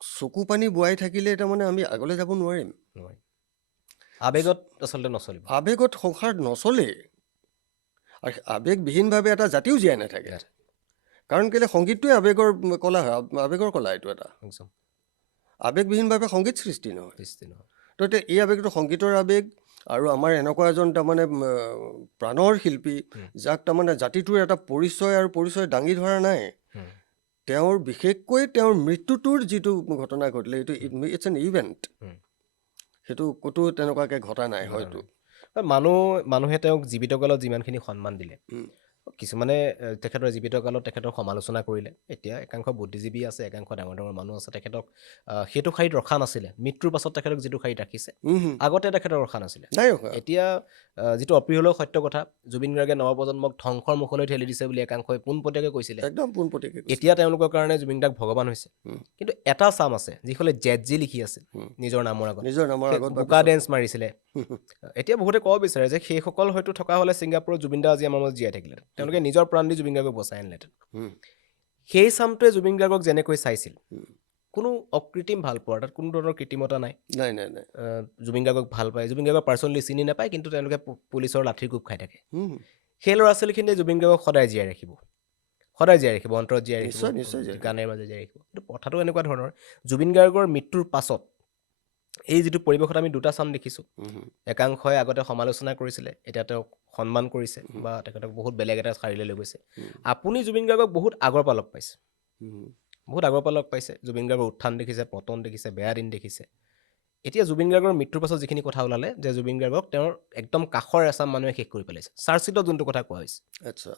চকু পানী বোৱাই থাকিলে তাৰমানে আমি আগলৈ যাব নোৱাৰিম নোৱাৰি। আৱেগত আচলতে নচলিব। আৱেগত সংসাৰ নচলে আৰু আৱেগবিহীনভাৱে এটা জাতিও জীয়াই নাথাকে ইয়াত কাৰণ কেলৈ সংগীতটোৱে আৱেগৰ কলা হয় আৱেগৰ কলা এইটো এটা একদম আৱেগবিহীনভাৱে সংগীত সৃষ্টি নহয় সৃষ্টি নহয়। তো এতিয়া এই আৱেগটো সংগীতৰ আৱেগ আৰু আমাৰ এনেকুৱা এজন তাৰমানে প্ৰাণৰ শিল্পী যাক তাৰমানে জাতিটোৰ এটা পৰিচয় আৰু পৰিচয় দাঙি ধৰা নাই তেওঁৰ বিশেষকৈ তেওঁৰ মৃত্যুটোৰ যিটো ঘটনা ঘটিলে এইটো ইটছ এন ইভেণ্ট সেইটো ক'তো তেনেকুৱাকৈ ঘটা নাই হয়তো মানুহে তেওঁক জীৱিত কালত যিমানখিনি সন্মান দিলে কিছুমানে তেখেতৰ জীৱিত কালত তেখেতৰ সমালোচনা কৰিলে এতিয়া একাংশ বুদ্ধিজীৱী আছে একাংশ ডাঙৰ ডাঙৰ মানুহ আছে তেখেতক সেইটো শাৰীত ৰখা নাছিলে মৃত্যুৰ পাছত তেখেতক যিটো শাৰীত ৰাখিছে আগতে তেখেতক ৰখা নাছিলে নাই ৰখা এতিয়া যিটো অপ্ৰিয়লৈ সত্য কথা জুবিন গাৰ্গে নৱপ্ৰজন্মক ধ্বংসৰ মুখলৈ ঠেলি দিছে বুলি একাংশই পোনপটীয়াকৈ কৈছিলে একদম পোনপটীয়াকৈ এতিয়া তেওঁলোকৰ কাৰণে জুবিন দাক ভগৱান হৈছে কিন্তু এটা চাম আছে যিসকলে জেজি লিখি আছিল নিজৰ নামৰ আগত বোকা ডেন্স মাৰিছিলে এতিয়া বহুতে ক'ব বিচাৰে যে সেইসকল হয়তো থকা হ'লে ছিংগাপুৰত জুবিন দা আজি আমাৰ মাজত জীয়াই থাকিলে তেওঁলোকে নিজৰ প্ৰাণ দি জুবিন গাৰ্গক বচাই আনিলেহেঁতেন সেই চামটোৱে জুবিন গাৰ্গক যেনেকৈ চাইছিল কোনো অকৃত্ৰিম ভাল পোৱাৰ তাত কোনো ধৰণৰ কৃত্ৰিমতা নাই নাই নাই নাই জুবিন গাৰ্গক ভাল পায় জুবিন গাৰ্গক পাৰ্চনেলি চিনি নাপায় কিন্তু তেওঁলোকে পুলিচৰ লাঠিৰ কোব খাই থাকে সেই ল'ৰা ছোৱালীখিনিয়ে জুবিন গাৰ্গক সদায় জীয়াই ৰাখিব অন্তৰত জীয়াই ৰাখিব গানেৰে মাজে জীয়াই ৰাখিব কিন্তু কথাটো এনেকুৱা ধৰণৰ জুবিন গাৰ্গৰ মৃত্যুৰ পাছত এই যিটো পৰিৱেশত আমি দুটা চাম দেখিছোঁ একাংশই আগতে সমালোচনা কৰিছিলে এতিয়া তেওঁক সন্মান কৰিছে বা তেখেতক বহুত বেলেগ এটা শাৰীলৈ লৈ গৈছে আপুনি জুবিন গাৰ্গক বহুত আগৰ পৰা লগ পাইছে জুবিন গাৰ্গৰ উত্থান দেখিছে পতন দেখিছে বেয়া দিন দেখিছে এতিয়া জুবিন গাৰ্গৰ মৃত্যুৰ পাছত যিখিনি কথা ওলালে যে জুবিন গাৰ্গক তেওঁৰ একদম কাষৰ এচাম মানুহে শেষ কৰি পেলাইছে চাৰ্জশ্বিটত যোনটো কথা কোৱা হৈছে আচ্ছা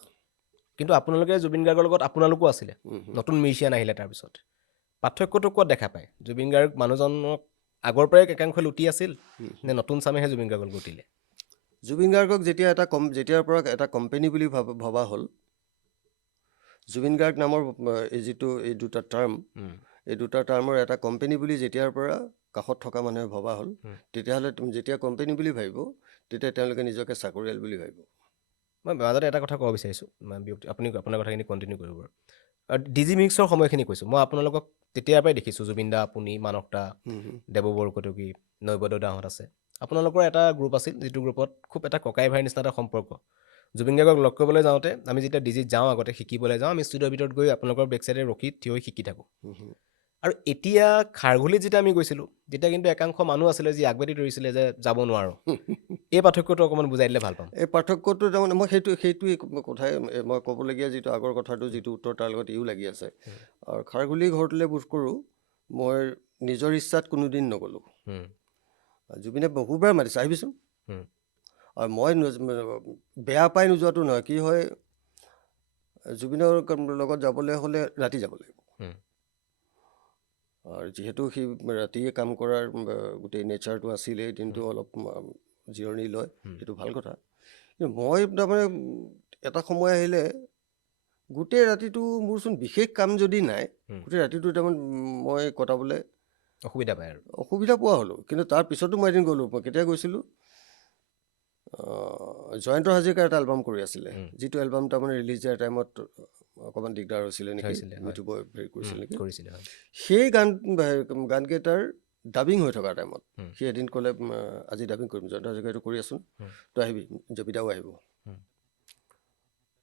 কিন্তু আপোনালোকে জুবিন গাৰ্গৰ লগত আপোনালোকো আছিলে নতুন মিউজিয়ান আহিলে তাৰপিছত পাৰ্থক্যটো ক'ত দেখা পায় জুবিন গাৰ্গ মানুহজনক আগৰ পৰাই একাংশ লুটি আছিল নে নতুন চামেহে জুবিন গাৰ্গক লুটিলে জুবিন গাৰ্গক যেতিয়াৰ পৰা এটা কোম্পানী বুলি ভবা হ'ল জুবিন গাৰ্গ নামৰ এই দুটা টাৰ্ম এই দুটা টাৰ্মৰ এটা কোম্পানী বুলি যেতিয়াৰ পৰা কাষত থকা মানুহে ভবা হ'ল তেতিয়াহ'লে যেতিয়া কোম্পানী বুলি ভাবিব তেতিয়া তেওঁলোকে নিজকে চাকৰিয়াল বুলি ভাবিব মই মাজতে এটা কথা ক'ব বিচাৰিছোঁ আপুনি আপোনাৰ কথাখিনি কণ্টিনিউ কৰিব বাৰু ডিজি মিক্সৰ সময়খিনি কৈছোঁ মই আপোনালোকক তেতিয়াৰ পৰাই দেখিছোঁ জুবিন দা আপুনি মানস দা দেৱ বৰকটকী নৈবদ্য দাহঁত আছে আপোনালোকৰ এটা গ্ৰুপ আছিল যিটো গ্ৰুপত খুব এটা ককাই ভাইৰ নিচিনা এটা সম্পৰ্ক জুবিন গাৰ্গক লগ কৰিবলৈ যাওঁতে আমি যেতিয়া ডিজিত যাওঁ আগতে শিকিবলৈ যাওঁ আমি ষ্টুডিঅ'ৰ ভিতৰত গৈ আপোনালোকৰ বেকচাইডে ৰখি থিয় হৈ শিকি থাকোঁ আৰু এতিয়া খাৰঘুলিত যেতিয়া আমি গৈছিলোঁ তেতিয়া কিন্তু একাংশ মানুহ আছিলে যি আগবাঢ়ি ধৰিছিলে যে যাব নোৱাৰোঁ এই পাৰ্থক্যটো অকণমান বুজাই দিলে ভাল পাম এই পাৰ্থক্যটো তাৰমানে মই সেইটোৱে কথাই মই ক'বলগীয়া যিটো আগৰ কথাটো যিটো উত্তৰ তাৰ লগত ইও লাগি আছে আৰু খাৰঘুলি ঘৰটোলৈ বোধ কৰোঁ মই নিজৰ ইচ্ছাত কোনোদিন নগ'লোঁ জুবিনে বহুবাৰ মাতিছে আহিবিচোন আৰু মই বেয়া পাই নোযোৱাটো নহয় কি হয় জুবিনৰ লগত যাবলৈ হ'লে ৰাতি যাব লাগিব আৰু যিহেতু সি ৰাতিয়ে কাম কৰাৰ গোটেই নেচাৰটো আছিলে দিনটো অলপ জিৰণি লয় সেইটো ভাল কথা কিন্তু মই তাৰমানে এটা সময় আহিলে গোটেই ৰাতিটো মোৰচোন বিশেষ কাম যদি নাই গোটেই ৰাতিটো তাৰমানে মই কটাবলৈ অসুবিধা পোৱা হ'লোঁ কিন্তু তাৰ পিছতো মই এদিন গ'লোঁ মই কেতিয়া গৈছিলোঁ জয়ন্ত হাজৰিকাৰ এটা এলবাম কৰি আছিলে যিটো এলবাম তাৰমানে ৰিলিজ দিয়াৰ টাইমত অকণমান দিগদাৰ হৈছিলে নেকি মিঠুবই হেৰি কৰিছিলে নেকি সেই গানকেইটাৰ ডাবিং হৈ থকা টাইমত সি এদিন ক'লে আজি ডাবিং কৰিম জয়ন্ত হাজৰিকাটো কৰি আছোন তই আহিবি জবিতাও আহিব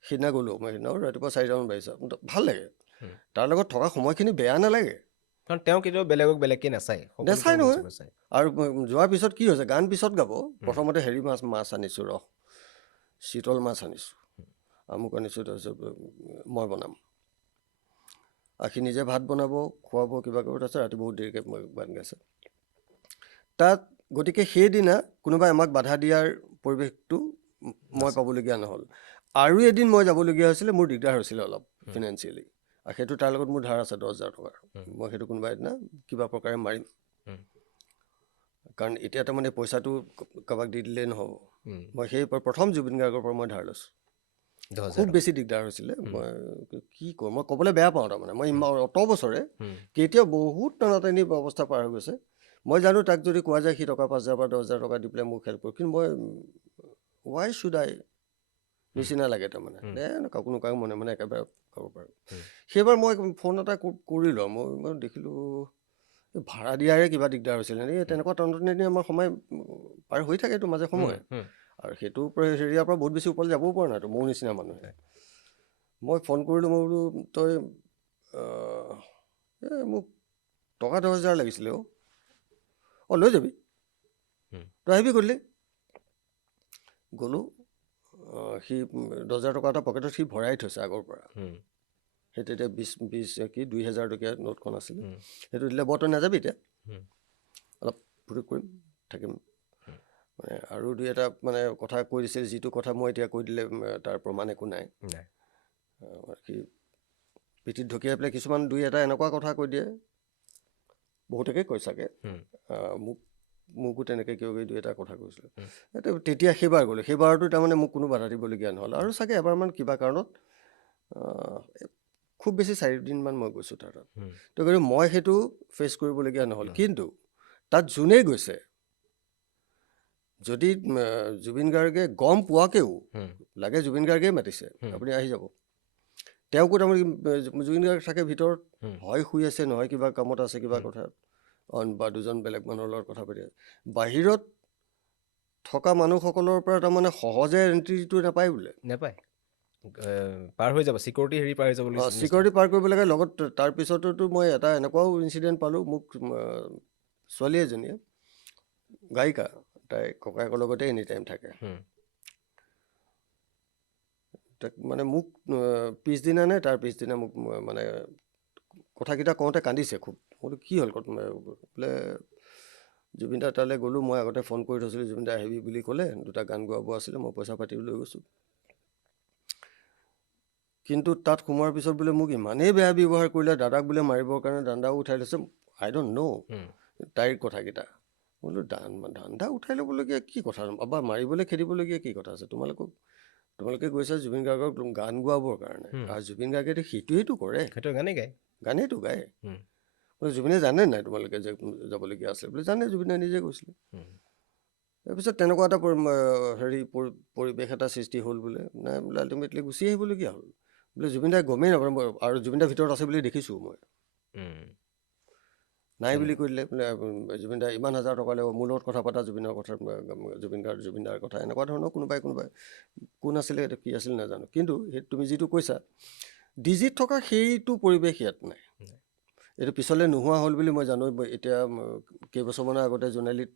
সেইদিনা গ'লোঁ মই সেইদিনাও ৰাতিপুৱা 4টামান বাজিছে ভাল লাগে তাৰ লগত থকা সময়খিনি বেয়া নালাগে কাৰণ তেওঁ কেতিয়াও বেলেগক বেলেগকৈ নাচায় নহয় আৰু যোৱাৰ পিছত কি হৈছে গান পিছত গাব প্ৰথমতে হেৰি মাছ আনিছোঁ চিতল মাছ আনিছোঁ আমুক আনিছোঁ তাৰপিছত মই বনাম সি নিজে ভাত বনাব খুৱাব কিবা কৰিব তাৰপিছত ৰাতি বহুত দেৰিকৈ গান গাইছে তাত গতিকে সেইদিনা কোনোবাই আমাক বাধা দিয়াৰ পৰিৱেশটো মই পাবলগীয়া নহ'ল আৰু এদিন মই যাবলগীয়া হৈছিলে মোৰ দিগদাৰ হৈছিলে অলপ ফিনেন্সিয়েলি আৰু সেইটো তাৰ লগত মোৰ ধাৰ আছে 10,000 টকাৰ মই সেইটো কোনোবা এদিনা কিবা প্ৰকাৰে মাৰিম কাৰণ এতিয়া তাৰমানে পইচাটো কাৰোবাক দি দিলেই নহ'ব মই সেই প্ৰথম জুবিন গাৰ্গৰ পৰা মই ধাৰ লৈছোঁ খুব বেছি দিগদাৰ হৈছিলে মই কি কৰোঁ মই ক'বলৈ বেয়া পাওঁ তাৰমানে মই অত বছৰে কেতিয়াও বহুত টনাটনি অৱস্থা পাৰ হৈ গৈছে মই জানো তাক যদি কোৱা যায় সি টকা 5,000 বা 10,000 টকা দি পেলাই মোক হেল্প কৰোঁ কিন্তু মই ৱাই শুড আই নিচিনা লাগে তাৰমানে কোনো কাকো মনে মনে একেবাৰে খাব পাৰোঁ উম। সেইবাৰ মই ফোন এটা কৰিলোঁ মই দেখিলোঁ ভাড়া দিয়াৰে কিবা দিগদাৰ হৈছিলে এই তেনেকুৱা টনটনি আমাৰ সময় পাৰ হৈ থাকেতো মাজে সময়ে আৰু সেইটো হেৰিয়াৰ পৰা বহুত বেছি ওপৰলৈ যাবও পৰা নাইতো মোৰ নিচিনা মানুহে মই ফোন কৰিলোঁ মই বোলো তই মোক টকা 10,000 লাগিছিলে লৈ যাবি তই আহিবি গ'লি গ'লোঁ সি 10,000 টকা এটা পকেটত সি ভৰাই থৈছে আগৰ পৰা সেই তেতিয়া 2,000 টকীয়া নোটখন আছিলে সেইটো দিলে তই নাযাবি এতিয়া অলপ ফূৰ্তি কৰিম থাকিম মানে আৰু দুই এটা মানে কথা কৈ দিছিল যিটো কথা মই এতিয়া কৈ দিলে তাৰ প্ৰমাণ একো নাই সি পিঠিত ঢকিয়াই পেলাই কিছুমান দুই এটা এনেকুৱা কথা কৈ দিয়ে বহুতকে কৈ চাগে মোকো তেনেকৈ কিয় দুই এটা কথা কৈছিলে তেতিয়া সেইবাৰ গ'লোঁ সেইবাৰতো তাৰমানে মোক কোনো বাধা দিবলগীয়া নহ'ল আৰু চাগে এবাৰমান কিবা কাৰণত খুব বেছি 4 দিনমান মই গৈছোঁ তাত তো গতিকে মই সেইটো ফেচ কৰিবলগীয়া নহ'ল কিন্তু তাত যোনেই গৈছে যদি জুবিন গাৰ্গে গম পোৱাকেও লাগে জুবিন গাৰ্গেই মাতিছে আপুনি আহি যাব তেওঁকো তাৰমানে জুবিন গাৰ্গ থাকে ভিতৰত হয় শুই আছে নহয় কিবা কামত আছে কিবা কথা বা দুজন বেলেগ মানুহৰ লগত কথা পাতি আছে বাহিৰত থকা মানুহসকলৰ পৰা তাৰমানে সহজে এণ্ট্ৰিটো নাপায় বোলে নাপায় পাৰ হৈ যাব চিকিউৰিটি হেৰি পাৰ হৈ যাব চিকিউৰিটি পাৰ কৰিব লাগে লগত তাৰপিছতো মই এটা এনেকুৱাও ইনচিডেণ্ট পালোঁ মোক ছোৱালী এজনীয়ে গায়িকা তাই ককায়েকৰ লগতে এনি টাইম থাকে তাক মানে মোক পিছদিনা নে তাৰ পিছদিনা মোক মানে কথাকেইটা কওঁতে কান্দিছে খুব বোলো কি হ'ল বোলে জুবিন দা তালৈ গ'লোঁ মই আগতে ফোন কৰি থৈছিলোঁ জুবিন দা আহিবি বুলি ক'লে 2টা গান গোৱাব আছিলে মই পইচা পাতি লৈ গৈছোঁ কিন্তু তাত সোমোৱাৰ পিছত বোলে মোক ইমানেই বেয়া ব্যৱহাৰ কৰিলে দাদাক বোলে মাৰিবৰ কাৰণে দাণ্ডাও উঠাই লৈছে আই ডণ্ট ন' তাইৰ কথাকেইটা বোলো দাণ্ডা উঠাই ল'বলগীয়া কি কথা বা মাৰিবলৈ খেদিবলগীয়া কি কথা আছে তোমালোকে গৈছা জুবিন গাৰ্গক গান গোৱাবৰ কাৰণে আৰু জুবিন গাৰ্গেতো সেইটোৱেইতো কৰে গানেইতো গায় জুবিনে জানে নাই তোমালোকে যে যাবলগীয়া আছিলে বোলে জানে জুবিনে নিজে গৈছিলে তাৰপিছত তেনেকুৱা এটা পৰিৱেশ এটা সৃষ্টি হ'ল বোলে নাই বোলে আল্টিমেটলি গুচি আহিবলগীয়া হ'ল বোলে জুবিন দাই গমেই নাপায় আৰু জুবিন দাৰ ভিতৰত আছে বুলি দেখিছোঁ মই নাই বুলি কৈ দিলে বোলে জুবিন দাই ইমান 1,000 টকা লাগিব মোৰ লগত কথা পতা জুবিনৰ কথা জুবিন দাৰ কথা এনেকুৱা ধৰণৰ কোনোবাই কোন আছিলে কি আছিল নাজানো কিন্তু তুমি যিটো কৈছা ডিজিত থকা সেইটো পৰিৱেশ ইয়াত নাই এইটো পিছলৈ নোহোৱা হ'ল বুলি মই জানো এতিয়া কেইবছৰমানৰ আগতে জোনালীত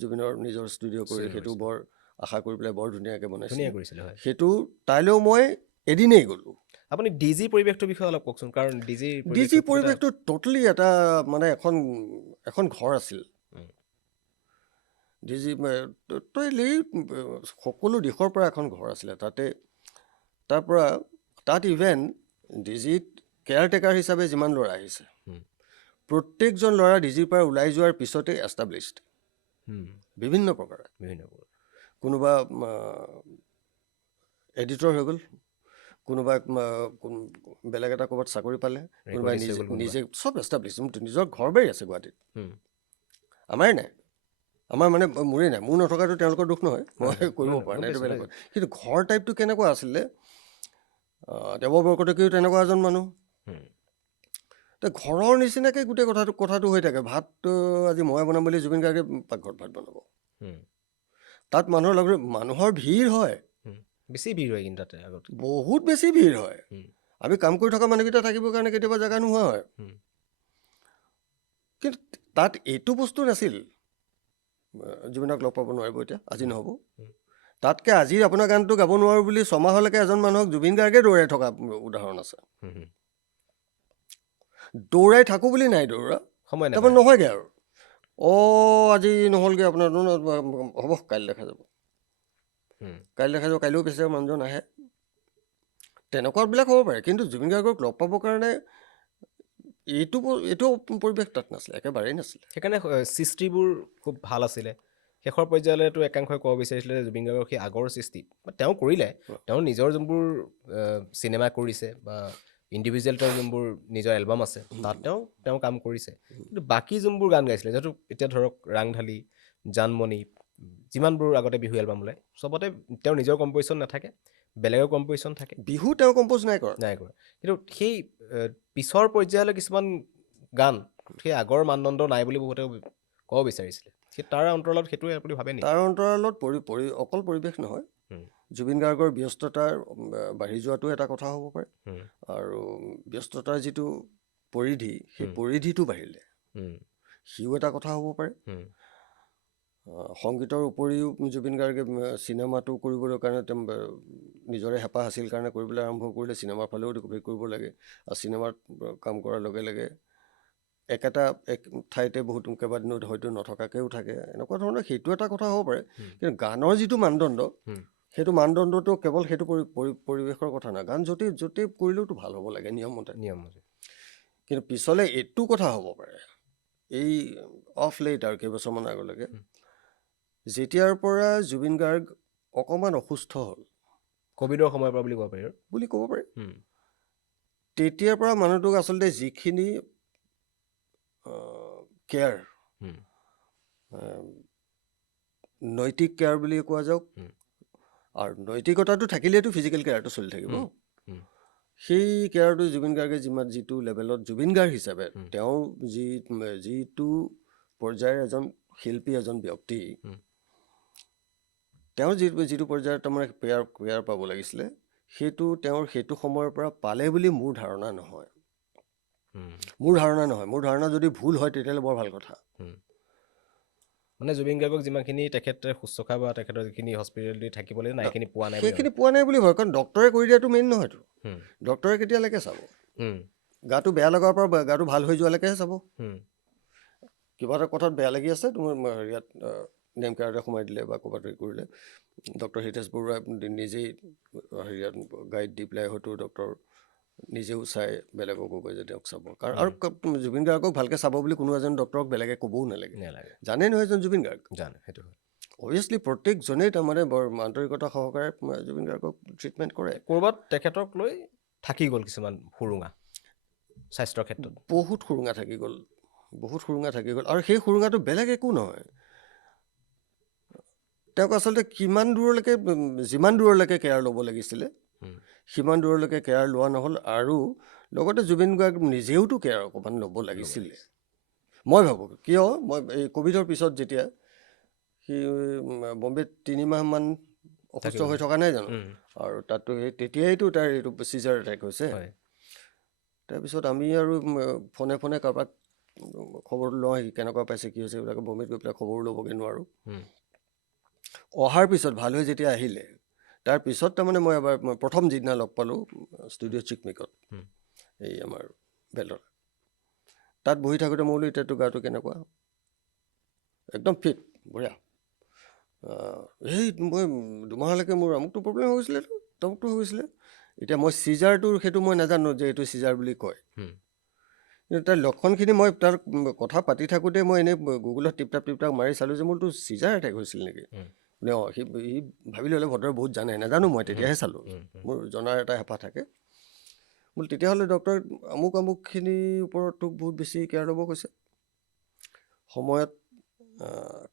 জুবিনৰ নিজৰ ষ্টুডিঅ' কৰি সেইটো বৰ আশা কৰি পেলাই বৰ ধুনীয়াকৈ বনাইছিলে সেইটো তাইলৈও মই এদিনেই গ'লোঁ আপুনি ডিজি পৰিৱেশটোৰ বিষয়ে অলপ কওকচোন কাৰণ ডিজি পৰিৱেশটো টোটেলি এটা মানে এখন ঘৰ আছিল ডিজি টোটেলি সকলো দিশৰ পৰা এখন ঘৰ আছিলে তাত ইভেন ডিজিত কেয়াৰটেকাৰ হিচাপে যিমান ল'ৰা আহিছে প্ৰত্যেকজন ল'ৰা ডিজিৰ পৰা ওলাই যোৱাৰ পিছতে এষ্টাব্লিছড বিভিন্ন প্ৰকাৰে কোনোবা এডিটৰ হৈ গ'ল কোনোবাই বেলেগ এটা ক'ৰবাত চাকৰি পালে কোনোবাই নিজে চব এষ্টাব্লিছ নিজৰ ঘৰ বাৰী আছে গুৱাহাটীত আমাৰে নাই আমাৰ মানে মোৰেই নাই মোৰ নথকাটো তেওঁলোকৰ দুখ নহয় মই কৰিব পৰা নাই এইটো বেলেগ কিন্তু ঘৰ টাইপটো কেনেকুৱা আছিলে দেৱ বৰকটকীও তেনেকুৱা এজন মানুহ ঘৰৰ নিচিনাকৈ গোটেই কথাটো হৈ থাকে ভাতটো আজি মই বনাম বুলি জুবিন গাৰ্গে পাকঘৰত ভাত বনাব তাত মানুহৰ ভিৰ হয় বেছি ভিৰ হয় কিন্তু তাতে আগত বহুত বেছি ভিৰ হয় আমি কাম কৰি থকা মানুহকেইটা থাকিবৰ কাৰণে কেতিয়াবা জেগা নোহোৱা হয় কিন্তু তাত এইটো বস্তু নাছিল জুবিনক লগ পাব নোৱাৰিব এতিয়া আজি নহ'ব তাতকৈ আজি আপোনাৰ গানটো গাব নোৱাৰোঁ বুলি 6 মাহলৈকে এজন মানুহক জুবিন গাৰ্গে দৌৰাই থকা উদাহৰণ আছে দৌৰাই থাকোঁ বুলি নাই দৌৰা তাৰপৰা নহয়গৈ আৰু আজি নহ'লগৈ আপোনাৰ হ'ব কাইলৈ দেখা যাব কাইলৈও বেছি মানুহজন আহে তেনেকুৱাবিলাক হ'ব পাৰে কিন্তু জুবিন গাৰ্গক লগ পাবৰ কাৰণে এইটো পৰিৱেশ তাত নাছিলে একেবাৰেই নাছিলে সেইকাৰণে সৃষ্টিবোৰ খুব ভাল আছিলে শেষৰ পৰ্যায়লৈতো একাংশই ক'ব বিচাৰিছিলে যে জুবিন গাৰ্গৰ সেই আগৰ সৃষ্টি তেওঁ কৰিলে তেওঁ নিজৰ যোনবোৰ চিনেমা কৰিছে বা ইণ্ডিভিজুৱেল তেওঁৰ যোনবোৰ নিজৰ এলবাম আছে তাত তেওঁ কাম কৰিছে কিন্তু বাকী যোনবোৰ গান গাইছিলে যিহেতু এতিয়া ধৰক ৰাংঢালী জানমণি যিমানবোৰ আগতে বিহু এলবাম ওলায় চবতে তেওঁৰ নিজৰ কম্প'জিশ্যন নাথাকে বেলেগৰ কম্প'জিশ্যন থাকে বিহু তেওঁ কম্প'জ নাই কৰা। কিন্তু সেই পিছৰ পৰ্যায়লৈ কিছুমান গান সেই আগৰ মানদণ্ড নাই বুলি বহুতে ক'ব বিচাৰিছিলে, সেই তাৰ অন্তৰালত সেইটোৱে আপুনি ভাবে নেকি? তাৰ অন্তৰালত অকল পৰিৱেশ নহয়, জুবিন গাৰ্গৰ ব্যস্ততাৰ বাঢ়ি যোৱাটো এটা কথা হ'ব পাৰে, আৰু ব্যস্ততাৰ যিটো পৰিধি সেই পৰিধিটো বাঢ়িলে সিও এটা কথা হ'ব পাৰে। সংগীতৰ উপৰিও জুবিন গাৰ্গে চিনেমাটো কৰিবলৈ কাৰণে নিজৰে হেঁপাহ আছিল কাৰণে কৰিবলৈ আৰম্ভ কৰিলে, চিনেমাৰ ফালেও গভীৰ কৰিব লাগে, আৰু চিনেমাত কাম কৰাৰ লগে লগে একেটা ঠাইতে বহুত কেইবাদিনো হয়তো নথকাকৈও থাকে, এনেকুৱা ধৰণৰ সেইটো এটা কথা হ'ব পাৰে। কিন্তু গানৰ যিটো মানদণ্ড সেইটো মানদণ্ডটো কেৱল সেইটো পৰিৱেশৰ কথা নহয়, গান য'তেই কৰিলেওতো ভাল হ'ব লাগে নিয়মমতে। কিন্তু পিছলৈ এইটো কথা হ'ব পাৰে, এই অফ লেট আৰু কেইবছৰমান আগলৈকে যেতিয়াৰ পৰা জুবিন গাৰ্গ অকণমান অসুস্থ হ'ল, ক'ভিডৰ সময়ৰ পৰা বুলি ক'ব পাৰি, তেতিয়াৰ পৰা মানুহটোক আচলতে যিখিনি কেয়াৰ, নৈতিক কেয়াৰ বুলি কোৱা যাওক, আৰু নৈতিকতাটো থাকিলেতো ফিজিকেল কেয়াৰটো চলি থাকিব, সেই কেয়াৰটো জুবিন গাৰ্গে যিটো লেভেলত জুবিন গাৰ্গ হিচাপে তেওঁৰ যিটো পৰ্যায়ৰ এজন শিল্পী, এজন ব্যক্তি, তেওঁৰ যিটো পৰ্যায়ত তাৰমানে কেয়াৰ পাব লাগিছিলে সেইটো তেওঁৰ সেইটো সময়ৰ পৰা পালে বুলি মোৰ ধাৰণা নহয়। মোৰ ধাৰণা যদি ভুল হয় তেতিয়াহ'লে বৰ ভাল কথা। মানে জুবিন গাৰ্গক যিমানখিনি তেখেতে শুশ্ৰূষা বা তেখেতৰ যিখিনি হস্পিটেলিটি থাকিবলৈ নাই, সেইখিনি পোৱা নাই, সেইখিনি পোৱা নাই বুলি ভাবে, কাৰণ ডক্টৰে কৰি দিয়াটো মেইন নহয়তো। ডক্টৰে কেতিয়ালৈকে চাব, গাটো বেয়া লগাৰ পৰা গাটো ভাল হৈ যোৱালৈকেহে চাব। কিবা এটা কথাত বেয়া লাগি আছে, তোমাৰ ইয়াত নেম কেয়াৰতে সোমাই দিলে বা ক'ৰবাত হেৰি কৰিলে, ডক্টৰ হিতেশ বৰুৱাই নিজেই হেৰিয়াত গাইড দি পেলাই হয়তো ডক্টৰ নিজেও চাই বেলেগকো কয় যে তেওঁক চাব, কাৰণ আৰু জুবিন গাৰ্গক ভালকৈ চাব বুলি কোনো এজন ডক্টৰক বেলেগে ক'বও নালাগে, জানে নহয় এজন জুবিন গাৰ্গ জানে, সেইটো হয়। অভিয়াছলি প্ৰত্যেকজনেই তাৰমানে বৰ আন্তৰিকতা সহকাৰে জুবিন গাৰ্গক ট্ৰিটমেণ্ট কৰে। ক'ৰবাত তেখেতক লৈ থাকি গ'ল কিছুমান সুৰুঙা স্বাস্থ্যৰ ক্ষেত্ৰত, বহুত সুৰুঙা থাকি গ'ল, আৰু সেই সুৰুঙাটো বেলেগ একো নহয়, তেওঁক আচলতে যিমান দূৰলৈকে কেয়াৰ ল'ব লাগিছিলে সিমান দূৰলৈকে কেয়াৰ লোৱা নহ'ল, আৰু লগতে জুবিন গাৰ্গ নিজেওতো কেয়াৰ অকণমান ল'ব লাগিছিলে মই ভাবোঁ। কিয়, মই এই ক'ভিডৰ পিছত যেতিয়া সি বম্বেত 3 মাহমান অসুস্থ হৈ থকা নাই জানো, আৰু তাতো তেতিয়াইতো তাৰ এইটো চিজাৰ এটেক হৈছে। তাৰপিছত আমি আৰু ফোনে কাৰোবাক খবৰ লওঁ, সি কেনেকুৱা পাইছে, কি হৈছে, এইবিলাকে বম্বেত গৈ পেলাই খবৰো ল'বগৈ নোৱাৰোঁ। অহাৰ পিছত ভাল হৈ যেতিয়া আহিলে, তাৰপিছত তাৰমানে মই এবাৰ প্ৰথম যিদিনা লগ পালোঁ ষ্টুডিঅ' চিকমিকত, এই আমাৰ বেলৰ তাত বহি থাকোঁতে মই বোলো এতিয়াতো গাটো কেনেকুৱা, একদম ফিট, বঢ়িয়া। মই 2 মাহলৈকে মোৰ আমুকটো প্ৰব্লেম হৈ গৈছিলে, তমুকটো হৈ গৈছিলে, এতিয়া মই চিজাৰটো সেইটো মই নাজানো যে এইটো চিজাৰ বুলি কয়, কিন্তু তাৰ লক্ষণখিনি মই তাৰ কথা পাতি থাকোঁতে মই এনেই গুগলত টিপটাপ মাৰি চালোঁ যে মোৰতো চিজাৰ এটেক হৈছিল নেকি। সি ভাবি ল'লে ভদ্ৰই বহুত জানে, নাজানো মই তেতিয়াহে চালোঁ, মোৰ জনাৰ এটা হেঁপাহ থাকে। বোলো তেতিয়াহ'লে ডক্টৰে আমুকখিনিৰ ওপৰত তোক বহুত বেছি কেয়াৰ ল'ব কৈছে, সময়ত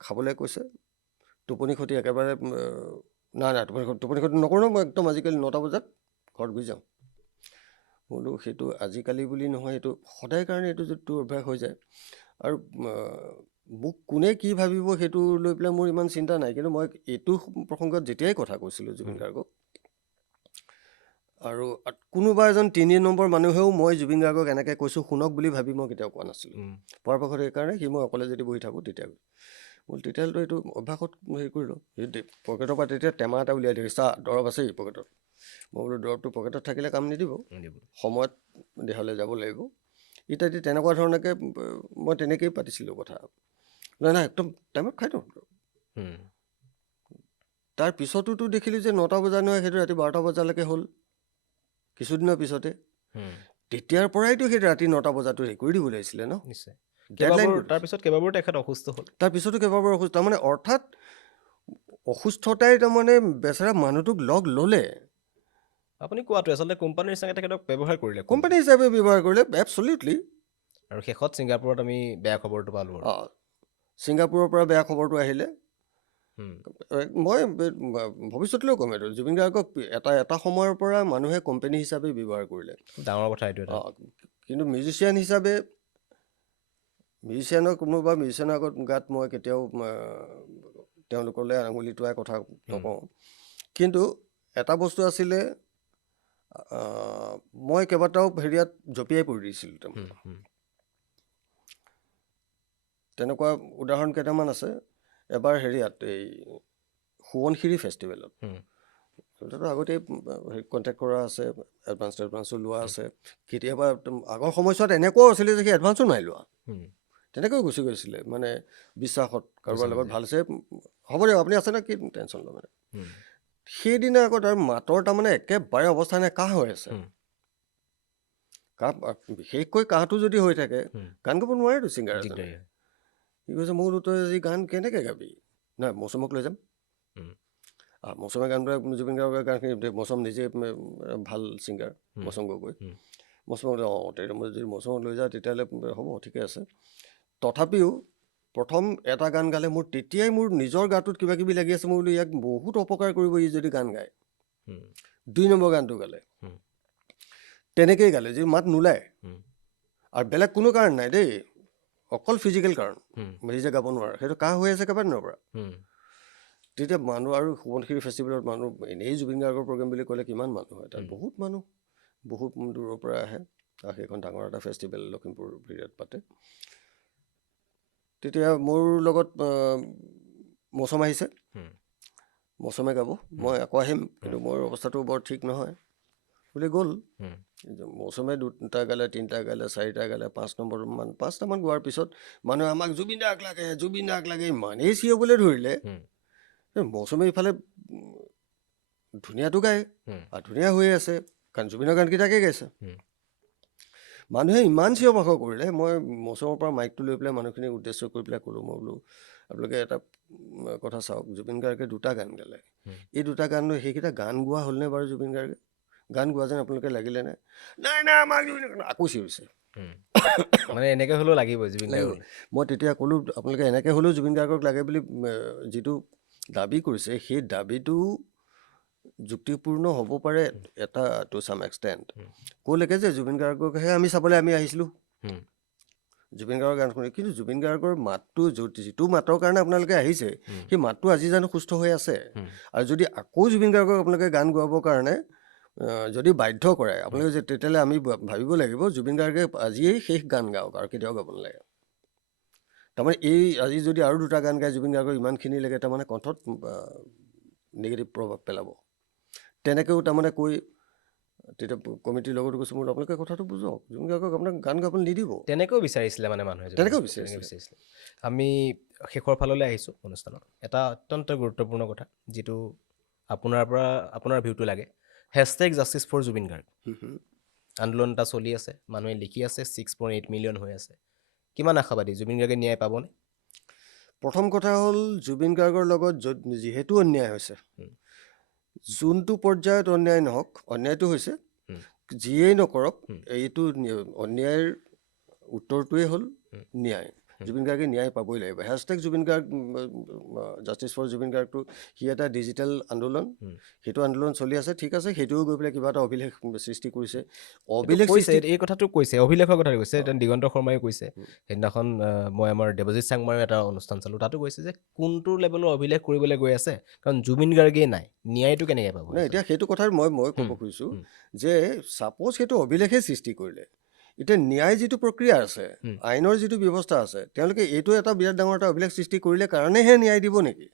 খাবলৈ কৈছে, টোপনি ক্ষতি একেবাৰে নাই টোপনি ক্ষতি নকৰোঁ, মই একদম আজিকালি 9টা বজাত ঘৰত গুচি যাওঁ। বোলো সেইটো আজিকালি বুলি নহয়, এইটো সদায় কাৰণে এইটো যিটো অভ্যাস হৈ যায়, আৰু মোক কোনে কি ভাবিব সেইটো লৈ পেলাই মোৰ ইমান চিন্তা নাই, কিন্তু মই এইটো প্ৰসংগত যেতিয়াই কথা কৈছিলোঁ জুবিন গাৰ্গক, আৰু কোনোবা এজন 3 নম্বৰ মানুহেও মই জুবিন গাৰ্গক এনেকৈ কৈছোঁ শুনক বুলি ভাবি মই কেতিয়াও কোৱা নাছিলোঁ। পৰাপক্ষত সেইকাৰণে সি মই অকলে যদি বহি থাকোঁ তেতিয়া বোলো তেতিয়াহ'লেতো এইটো অভ্যাসত হেৰি কৰিলোঁ। সেই পকেটৰ পৰা তেতিয়া টেমা এটা উলিয়াই দিওঁ, চা দৰৱ আছেই পকেটত। মই বোলো দৰৱটো পকেটত থাকিলে কাম নিদিব, সময়ত দেহালৈ যাব লাগিব। ইত্যাদি তেনেকুৱা ধৰণকে মই তেনেকৈয়ে পাতিছিলোঁ কথা। নাই একদম টাইমত খাই দিওঁ। তাৰ পিছতোতো দেখিলোঁ যে 9টা বজা নহয়, সেইটো ৰাতি 12টা বজালৈকে হ'ল কিছুদিনৰ পিছতে। তেতিয়াৰ পৰাইতো সেই ৰাতি 9টা বজাতো হেৰি কৰি দিব লাগিছিলে ন। তাৰপিছত কেইবাবাৰো তেখেত অসুস্থ হ'ল, তাৰপিছতো কেইবাবাৰো অসুস্থ, তাৰমানে অৰ্থাৎ অসুস্থতাই তাৰমানে বেচেৰা মানুহটোক লগ ল'লে। আপুনি কোৱাটো আচলতে কোম্পানীৰ হিচাপে তেখেতক ব্যৱহাৰ কৰিলে, কোম্পানী হিচাপে ব্যৱহাৰ কৰিলে, এবছলিউটলি। আৰু শেষত ছিংগাপুৰত আমি বেয়া খবৰটো পালোঁ। ছিংগাপুৰৰ পৰা বেয়া খবৰটো আহিলে, মই ভৱিষ্যতলৈও ক'ম এইটো জুবিন গাৰ্গক এটা সময়ৰ পৰা মানুহে কোম্পানী হিচাপে ব্যৱহাৰ কৰিলে, ডাঙৰ কথা এইটো এটা। কিন্তু মিউজিচিয়ান হিচাপে কোনোবা মিউজিচিয়ানৰ আগত গাত মই কেতিয়াও তেওঁলোকলৈ আঙুলি টোৱাৰ কথা নকওঁ। কিন্তু এটা বস্তু আছিলে, মই কেইবাটাও হেৰিয়াত জঁপিয়াই পৰি দিছিলোঁ তাৰমানে। তেনেকুৱা উদাহৰণ কেইটামান আছে। এবাৰ হেৰিয়াত এই সোৱণশিৰি ফেষ্টিভেলত আগতে কণ্টেক্ট কৰা আছে, এডভান্সো লোৱা আছে। কেতিয়াবা আগৰ সময়ছোৱাত এনেকুৱাও আছিলে যে সেই এডভান্সো নাই লোৱা, তেনেকৈও গুচি গৈছিলে মানে বিশ্বাসত কাৰোবাৰ লগত ভাল আছে, হ'ব দিয়ক আপুনি আছে নে কি টেনশ্যন ল'ব মানে। সেইদিনা আকৌ তাৰ মাতৰ তাৰমানে একেবাৰে অৱস্থা নাই, কাহ হৈ আছে। কাহ বিশেষকৈ কাহটো যদি হৈ থাকে গান গাব নোৱাৰেতো ছিংগাৰ এজনে। সি কৈছে মই বোলো তই আজি গান কেনেকৈ গাবি? নাই মৌচুমক লৈ যাম। মৌচুমে গান জুবিন গাৰ্গৰ গানখিনি, মৌচুম নিজে ভাল ছিংগাৰ মৌচুম গগৈ। মৌচুমক তেতিয়া মই যদি মৌচুমক লৈ যাওঁ তেতিয়াহ'লে হ'ব, ঠিকে আছে। তথাপিও প্ৰথম এটা গান গালে মোৰ তেতিয়াই মোৰ নিজৰ গাটোত কিবা কিবি লাগি আছে, মই বোলো ইয়াক বহুত অপকাৰ কৰিব ই যদি গান গায়। 2 নম্বৰ গানটো গালে, তেনেকেই গালে, যি মাত নোলায়। আৰু বেলেগ কোনো কাৰণ নাই দেই, অকল ফিজিকেল কাৰণ, নিজে গাব নোৱাৰে, সেইটো কাহ হৈ আছে একেবাৰে দিনৰ পৰা। তেতিয়া মানুহ, আৰু সোৱণশিৰি ফেষ্টিভেলত মানুহ এনেই জুবিন গাৰ্গৰ প্ৰগ্ৰেম বুলি ক'লে কিমান মানুহ হয়, তাত বহুত মানুহ, বহুত দূৰৰ পৰা আহে। আৰু সেইখন ডাঙৰ এটা ফেষ্টিভেল লখিমপুৰ হেৰিয়াত পাতে। তেতিয়া মোৰ লগত মৌচুম আহিছে, মৌচুমে গাব, মই আকৌ আহিম, কিন্তু মোৰ অৱস্থাটো বৰ ঠিক নহয় বুলি গ'ল। মৌচুমে 2টা গালে, 3টা গালে, 4টা গালে, 5টামান গোৱাৰ পিছত মানুহে আমাক জুবিন দাক লাগে, জুবিন দাক লাগে ইমানেই চিঞৰিবলৈ ধৰিলে। মৌচুমে ইফালে ধুনীয়াটো গায় আৰু ধুনীয়া হৈ আছে, কাৰণ জুবিনৰ গানকেইটাকে গাইছে। মানুহে ইমান চিঞৰ বাখৰ কৰিলে, মই মৌচুমৰ পৰা মাইকটো লৈ পেলাই মানুহখিনিক উদ্দেশ্য কৰি পেলাই ক'লোঁ, মই বোলো আপোনালোকে এটা কথা চাওক, জুবিন গাৰ্গে 2টা গান গালে, এই 2টা গান সেইকেইটা গান গোৱা হ'লনে বাৰু? জুবিন গাৰ্গে গান গোৱা যেন আপোনালোকে লাগিলে নে? নাই নাই আমাক আকৌ চিঞৰিছে, মানে এনেকৈ হ'লেও লাগিবই জুবিন গাৰ্গ। মই তেতিয়া ক'লোঁ আপোনালোকে এনেকৈ হ'লেও জুবিন গাৰ্গক লাগে বুলি যিটো দাবী কৰিছে, সেই দাবীটো যুক্তিপূৰ্ণ হ'ব পাৰে এটা টু চাম এক্সটেণ্ট। ক'লৈকে যে জুবিন গাৰ্গকহে আমি চাবলৈ আমি আহিছিলোঁ, জুবিন গাৰ্গৰ গান শুনি, কিন্তু জুবিন গাৰ্গৰ মাতটো যিটো মাতৰ কাৰণে আপোনালোকে আহিছে, সেই মাতটো আজি জানো সুস্থ হৈ আছে? আৰু যদি আকৌ জুবিন গাৰ্গক আপোনালোকে গান গোৱাবৰ কাৰণে যদি বাধ্য কৰে আপোনালোকে, তেতিয়াহ'লে আমি ভাবিব লাগিব জুবিন গাৰ্গে আজিয়েই শেষ গান গাওক আৰু কেতিয়াও গাব নালাগে। তাৰমানে এই আজি যদি আৰু 2টা গান গায় জুবিন গাৰ্গৰ ইমানখিনিলৈকে, তাৰমানে কণ্ঠত নিগেটিভ প্ৰভাৱ পেলাব। তেনেকৈও তাৰমানে কৈ তেতিয়া কমিটিৰ লগতো কৈছোঁ, মোৰ আপোনালোকে কথাটো বুজক, জুবিন গাৰ্গক আপোনাক গান গাবলৈ নিদিব। তেনেকৈও বিচাৰিছিলে মানে মানুহে, তেনেকৈও বিচাৰিছিলে। আমি শেষৰ ফাললৈ আহিছোঁ অনুষ্ঠানত। এটা অত্যন্ত গুৰুত্বপূৰ্ণ কথা, যিটো আপোনাৰ ভিউটো লাগে, #জাষ্টিছ ফৰ জুবিন গাৰ্গ আন্দোলন এটা চলি আছে, মানুহে লিখি আছে, 6.8 মিলিয়ন হৈ আছে। কিমান আশাবাদী জুবিন গাৰ্গে ন্যায় পাবনে? প্ৰথম কথা হ'ল, জুবিন গাৰ্গৰ লগত যিহেতু অন্যায় হৈছে, যোনটো পৰ্যায়ত অন্যায় নহওক, অন্যায়টো হৈছে, যিয়েই নকৰক, এইটো অন্যায়ৰ উত্তৰটোৱে হ'ল ন্যায়। জুবিন গাৰ্গে ন্যায় পাবই লাগিব। #জুবিন গাৰ্গ জাষ্টিছ ফৰ জুবিন গাৰ্গটো সি এটা ডিজিটেল আন্দোলন, সেইটো আন্দোলন চলি আছে, ঠিক আছে, সেইটোও গৈ পেলাই কিবা এটা অভিলেখ সৃষ্টি কৰিছে। এই কথাটো কৈছে, অভিলেখৰ কথা কৈছে, দিগন্ত শৰ্মাইও কৈছে। সেইদিনাখন মই আমাৰ দেৱজিৎ চাংমাৰেও এটা অনুষ্ঠান চালোঁ, তাতো কৈছে যে কোনটো লেভেলৰ অভিলেখ কৰিবলৈ গৈ আছে, কাৰণ জুবিন গাৰ্গেই নাই, ন্যায়টো কেনেকৈ পাব? নাই, এতিয়া সেইটো কথাৰ মই ক'ব খুজিছোঁ যে ছাপ'জ সেইটো অভিলেখে সৃষ্টি কৰিলে, এতিয়া ন্যায় যিটো প্ৰক্ৰিয়া আছে, আইনৰ যিটো ব্যৱস্থা আছে, তেওঁলোকে এইটো এটা বিৰাট ডাঙৰ এটা অভিলেখ সৃষ্টি কৰিলে কাৰণেহে ন্যায় দিব নেকি?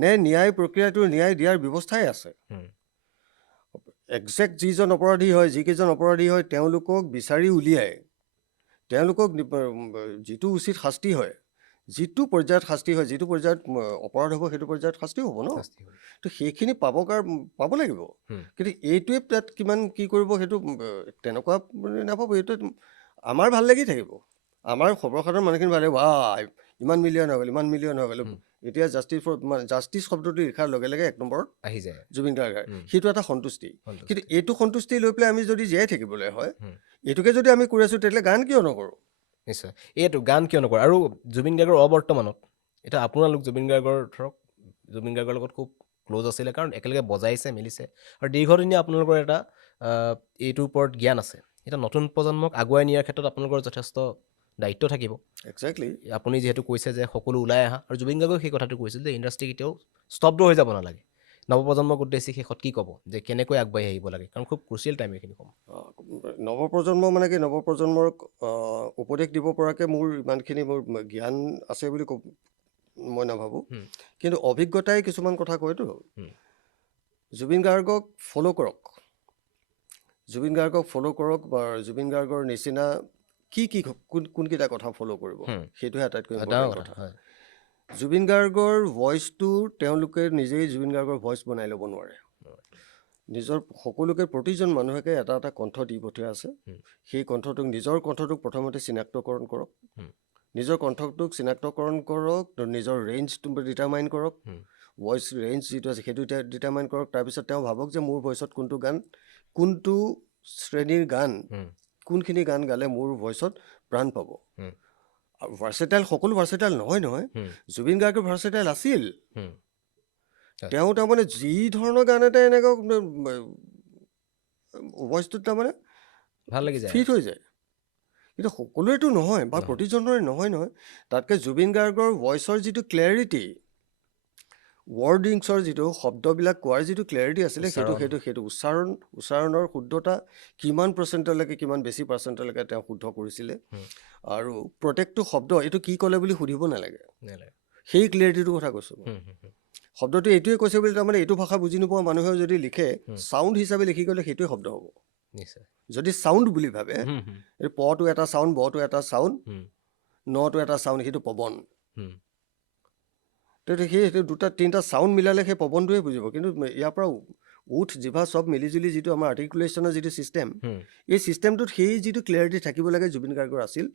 নে ন্যায় প্ৰক্ৰিয়াটো ন্যায় দিয়াৰ ব্যৱস্থাই আছে? একজেক্ট যিজন অপৰাধী হয়, যিকেইজন অপৰাধী হয়, তেওঁলোকক বিচাৰি উলিয়াই তেওঁলোকক যিটো উচিত শাস্তি হয়, যিটো পৰ্যায়ত শাস্তি হয়, যিটো পৰ্যায়ত অপৰাধ হ'ব, সেইটো পৰ্যায়ত শাস্তি হ'ব ন? তো সেইখিনি পাব লাগিব। কিন্তু এইটোৱে তাত কিমান কি কৰিব, সেইটো তেনেকুৱা নাপাব। এইটো আমাৰ ভাল লাগি থাকিব, আমাৰ সৰ্বসাধাৰণ মানুহখিনি ভাল লাগিব, ইমান মিলিয়ন হৈ গ'ল, ইমান মিলিয়ন হৈ গ'ল। এতিয়া জাষ্টিছ শব্দটো লিখাৰ লগে লগে 1 নম্বৰত আহি যায় জুবিন গাৰ্গ, সেইটো এটা সন্তুষ্টি। কিন্তু এইটো সন্তুষ্টি লৈ পেলাই আমি যদি জীয়াই থাকিবলৈ হয়, এইটোকে যদি আমি কৰি আছোঁ, তেতিয়াহ'লে গান কিয় নকৰোঁ? নিশ্চয়, এইটো গান কিয় নকৰোঁ? আৰু জুবিন গাৰ্গৰ অবৰ্তমানত, এতিয়া আপোনালোক জুবিন গাৰ্গৰ ধৰক জুবিন গাৰ্গৰ লগত খুব ক্ল'জ আছিলে, কাৰণ একেলগে বজাইছে মেলিছে আৰু দীৰ্ঘদিনীয়া আপোনালোকৰ এটা এইটোৰ ওপৰত জ্ঞান আছে। এতিয়া নতুন প্ৰজন্মক আগুৱাই নিয়াৰ ক্ষেত্ৰত আপোনালোকৰ যথেষ্ট দায়িত্ব থাকিব। একজেক্টলি। আপুনি যিহেতু কৈছে যে সকলো ওলাই অহা, আৰু জুবিন গাৰ্গেও সেই কথাটো কৈছিল যে ইণ্ডাষ্ট্ৰি কেতিয়াও স্তব্ধ হৈ যাব নালাগে। নৱপ্ৰজন্মক উদ্দেশ্যি শেষত কি ক'ব যে কেনেকৈ আগবাঢ়ি আহিব লাগে, কাৰণ খুব ক্ৰুচিয়েল টাইম এইখিনি সময়। নৱপ্ৰজন্ম মানে কি, নৱপ্ৰজন্মৰ উপদেশ দিব পৰাকৈ মোৰ ইমানখিনি মোৰ জ্ঞান আছে বুলি মই নাভাবোঁ, কিন্তু অভিজ্ঞতাই কিছুমান কথা কয়তো। জুবিন গাৰ্গক ফ'ল' কৰক, জুবিন গাৰ্গক ফ'ল' কৰক, বা জুবিন গাৰ্গৰ নিচিনা কোনকেইটা কথা ফ'ল' কৰিব, সেইটোহে আটাইতকৈ ইম্পৰ্টেণ্ট কথা। জুবিন গাৰ্গৰ ভইচটো তেওঁলোকে নিজেই জুবিন গাৰ্গৰ ভইচ বনাই ল'ব নোৱাৰে। নিজৰ সকলোকে, প্ৰতিজন মানুহকে এটা এটা কণ্ঠ দি পঠিওৱা আছে। সেই কণ্ঠটোক, নিজৰ কণ্ঠটোক প্ৰথমতে চিনাক্তকৰণ কৰক, নিজৰ কণ্ঠটোক চিনাক্তকৰণ কৰক, নিজৰ ৰেঞ্জটো ডিটাৰমাইন কৰক, ভইচ ৰেঞ্জ যিটো আছে সেইটো ডিটাৰমাইন কৰক। তাৰপিছত তেওঁ ভাবক যে মোৰ ভইচত কোনটো গান, কোনটো শ্ৰেণীৰ গান, কোনখিনি গান গালে মোৰ ভইচত প্ৰাণ পাব। ভাৰ্চেটাইল, সকলো ভাৰ্চেটাইল নহয়। জুবিন গাৰ্গৰ ভাৰ্চেটাইল আছিল। তেওঁ তাৰমানে যি ধৰণৰ গান এটা এনেকুৱা ভইচটোত তাৰমানে ভাল লাগি যায়, ফিট হৈ যায়। কিন্তু সকলোৱেতো নহয়, বা প্ৰতিজনৰে নহয়। তাতকৈ জুবিন গাৰ্গৰ ভইচৰ যিটো ক্লেৰিটি, ৱৰ্ডিংছৰ যিটো শব্দবিলাক কোৱাৰ যিটো ক্লেৰিটি আছিলে, সেইটো উচ্চাৰণৰ শুদ্ধতা কিমান পাৰ্চেণ্টলৈকে, কিমান বেছি পাৰ্চেণ্টলৈকে তেওঁ শুদ্ধ কৰিছিলে। আৰু প্ৰত্যেকটো শব্দ এইটো কি ক'লে বুলি সুধিব নালাগে, সেই ক্লেৰিটিটোৰ কথা কৈছোঁ। শব্দটো এইটোৱে কৈছে বুলি তাৰমানে এইটো ভাষা বুজি নোপোৱা মানুহেও যদি লিখে, চাউণ্ড হিচাপে লিখি গ'লে সেইটোৱে শব্দ হ'ব। যদি চাউণ্ড বুলি ভাবে, এই পটো এটা চাউণ্ড, বটো এটা চাউণ্ড, নটো এটা চাউণ্ড, সেইটো পৱন। সেইটো দুটা তিনিটা চাউণ্ড মিলালে সেই পৱনটোৱে বুজিব। কিন্তু ইয়াৰ পৰা উঠ জিভা চব মিলিজুলি যিটো আমাৰ আৰ্টিকুলেশ্যনৰ যিটো ছিষ্টেম, এই ছিষ্টেমটোত সেই যিটো ক্লিয়াৰিটি থাকিব লাগে জুবিন গাৰ্গৰ আছিল।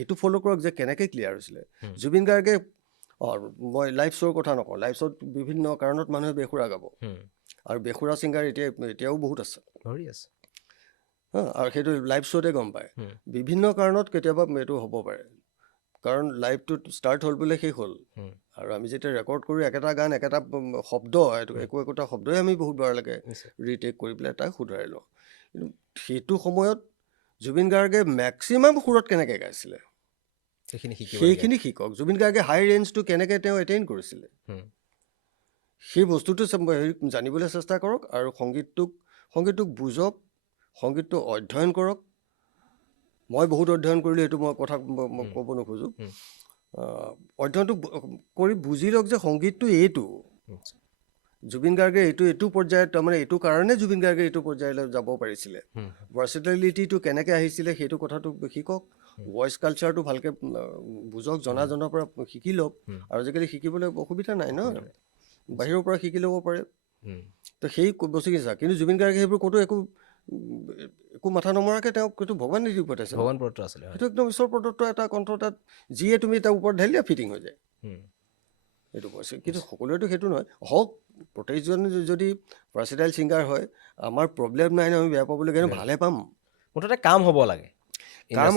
এইটো ফ'ল' কৰক যে কেনেকৈ ক্লিয়াৰ হৈছিলে জুবিন গাৰ্গে। মই লাইভ শ্ব'ৰ কথা নকওঁ, লাইভ শ্ব'ত বিভিন্ন কাৰণত মানুহে বেসুৰা গাব, আৰু বেসুৰা ছিংগাৰ এতিয়াও বহুত আছে। আৰু সেইটো লাইভ শ্ব'তে গম পায়। বিভিন্ন কাৰণত কেতিয়াবা এইটো হ'ব পাৰে, কাৰণ লাইভটো ষ্টাৰ্ট হ'ল বোলে শেষ হ'ল, আৰু আমি যেতিয়া ৰেকৰ্ড কৰোঁ একেটা গান, একেটা শব্দ, একোটা শব্দই আমি বহুতবাৰলৈকে ৰিটেক কৰি পেলাই তাক শুধৰাই লওঁ। কিন্তু সেইটো সময়ত জুবিন গাৰ্গে মেক্সিমাম সুৰত কেনেকৈ গাইছিলে সেইখিনি শিকক। জুবিন গাৰ্গে হাই ৰেঞ্জটো কেনেকৈ তেওঁ এটেইন কৰিছিলে, সেই বস্তুটো জানিবলৈ চেষ্টা কৰক। আৰু সংগীতটোক বুজক, সংগীতটো অধ্যয়ন কৰক। মই বহুত অধ্যয়ন কৰিলোঁ, এইটো মই কথা ক'ব নোখোজোঁ। অধ্যয়নটো কৰি বুজি লওক যে সংগীতটো এইটো। জুবিন গাৰ্গে এইটো পৰ্যায়ত, তাৰমানে এইটো কাৰণে জুবিন গাৰ্গে এইটো পৰ্যায়লৈ যাব পাৰিছিলে। ভাৰ্চেটাইলিটিটো কেনেকৈ আহিছিলে সেইটো কথাটো শিকক। ভইচ কালচাৰটো ভালকৈ বুজক, জনাজনৰ পৰা শিকি লওক। আৰু আজিকালি শিকিবলৈ অসুবিধা নাই ন, বাহিৰৰ পৰা শিকি ল'ব পাৰে। তো সেই বস্তুখিনি চাওক। কিন্তু জুবিন গাৰ্গে সেইবোৰ ক'তো একো মাথা নমৰাকৈ তেওঁক এইটো ভগৱান নিদি পঠাইছে, সেইটো একদম ঈশ্বৰ প্ৰদত্ত এটা কণ্ঠ। তাত যিয়ে তুমি তাৰ ওপৰত ঢালিলে ফিটিং হৈ যায়, এইটো কৈছে। কিন্তু সকলোৱেতো সেইটো নহয়। হওক, প্ৰত্যেকজন যদি ভাৰ্চেটাইল ছিংগাৰ হয়, আমাৰ প্ৰব্লেম নাই ন, আমি বেয়া পাবলগীয়া, ভালে পাম। মুঠতে কাম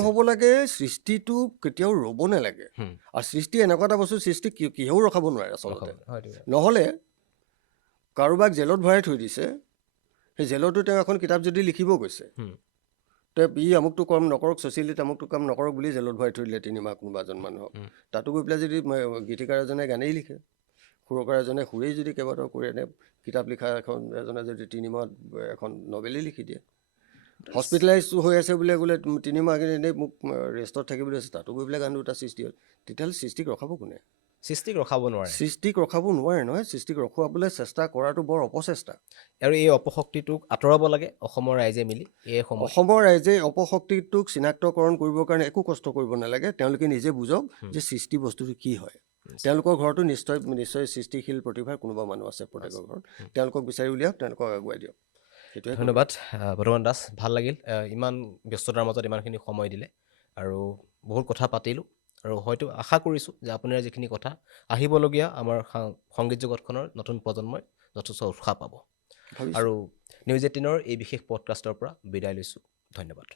হ'ব লাগে, সৃষ্টিটো কেতিয়াও ৰ'ব নালাগে। আৰু সৃষ্টি এনেকুৱা এটা বস্তু, সৃষ্টি কিহেও ৰখাব নোৱাৰে আচলতে। নহ'লে কাৰোবাক জেলত ভৰাই থৈ দিছে, সেই জেলতো তেওঁ এখন কিতাপ যদি লিখিব গৈছে, তেওঁ আমুকটো কাম নকৰক, ছ'চিয়েলিত আমুকটো কাম নকৰক বুলি জেলত ভৰাই থৈ দিলে 3 মাহ কোনোবা এজন মানুহক। তাতো গৈ পেলাই যদি গীতিকাৰ এজনে গানেই লিখে, সুৰকাৰ এজনে সুৰেই যদি কেইবাটাও কৰি আনে, কিতাপ লিখা এজনে যদি 3 মাহত এখন নভেলেই লিখি দিয়ে, হস্পিটেলাইজ হৈ আছে বোলে 3 মাহ এনেই মোক ৰেষ্টত থাকিবলৈ আছে, তাতো গৈ পেলাই গান দুটা সৃষ্টি হ'ল, তেতিয়াহ'লে সৃষ্টিক ৰখাব কোনে? সৃষ্টিক ৰখাব নোৱাৰে নহয়। সৃষ্টিক ৰখাবলৈ চেষ্টা কৰাটো বৰ অপচেষ্টা। আৰু এই অপশক্তিটোক আঁতৰাব লাগে অসমৰ ৰাইজে মিলি। অসমৰ ৰাইজে অপশক্তিটোক চিনাক্তকৰণ কৰিবৰ কাৰণে একো কষ্ট কৰিব নালাগে। তেওঁলোকে নিজে বুজক যে সৃষ্টি বস্তুটো কি হয়। তেওঁলোকৰ ঘৰতো নিশ্চয় সৃষ্টিশীল প্ৰতিভাৰ কোনোবা মানুহ আছে প্ৰত্যেকৰ ঘৰত। তেওঁলোকক বিচাৰি উলিয়াওক, তেওঁলোকক আগুৱাই দিয়ক। সেইটোৱে। ধন্যবাদ বৰ্তমান দাস, ভাল লাগিল ইমান ব্যস্ততাৰ মাজত ইমানখিনি সময় দিলে, আৰু বহুত কথা পাতিলোঁ। আৰু হয়তো আশা কৰিছোঁ যে আপোনাৰ যিখিনি কথা আহিবলগীয়া আমাৰ সংগীত জগতখনৰ নতুন প্ৰজন্মই যথেষ্ট উৎসাহ পাব। আৰু নিউজ 18ৰ এই বিশেষ পডকাষ্টৰ পৰা বিদায় লৈছোঁ। ধন্যবাদ।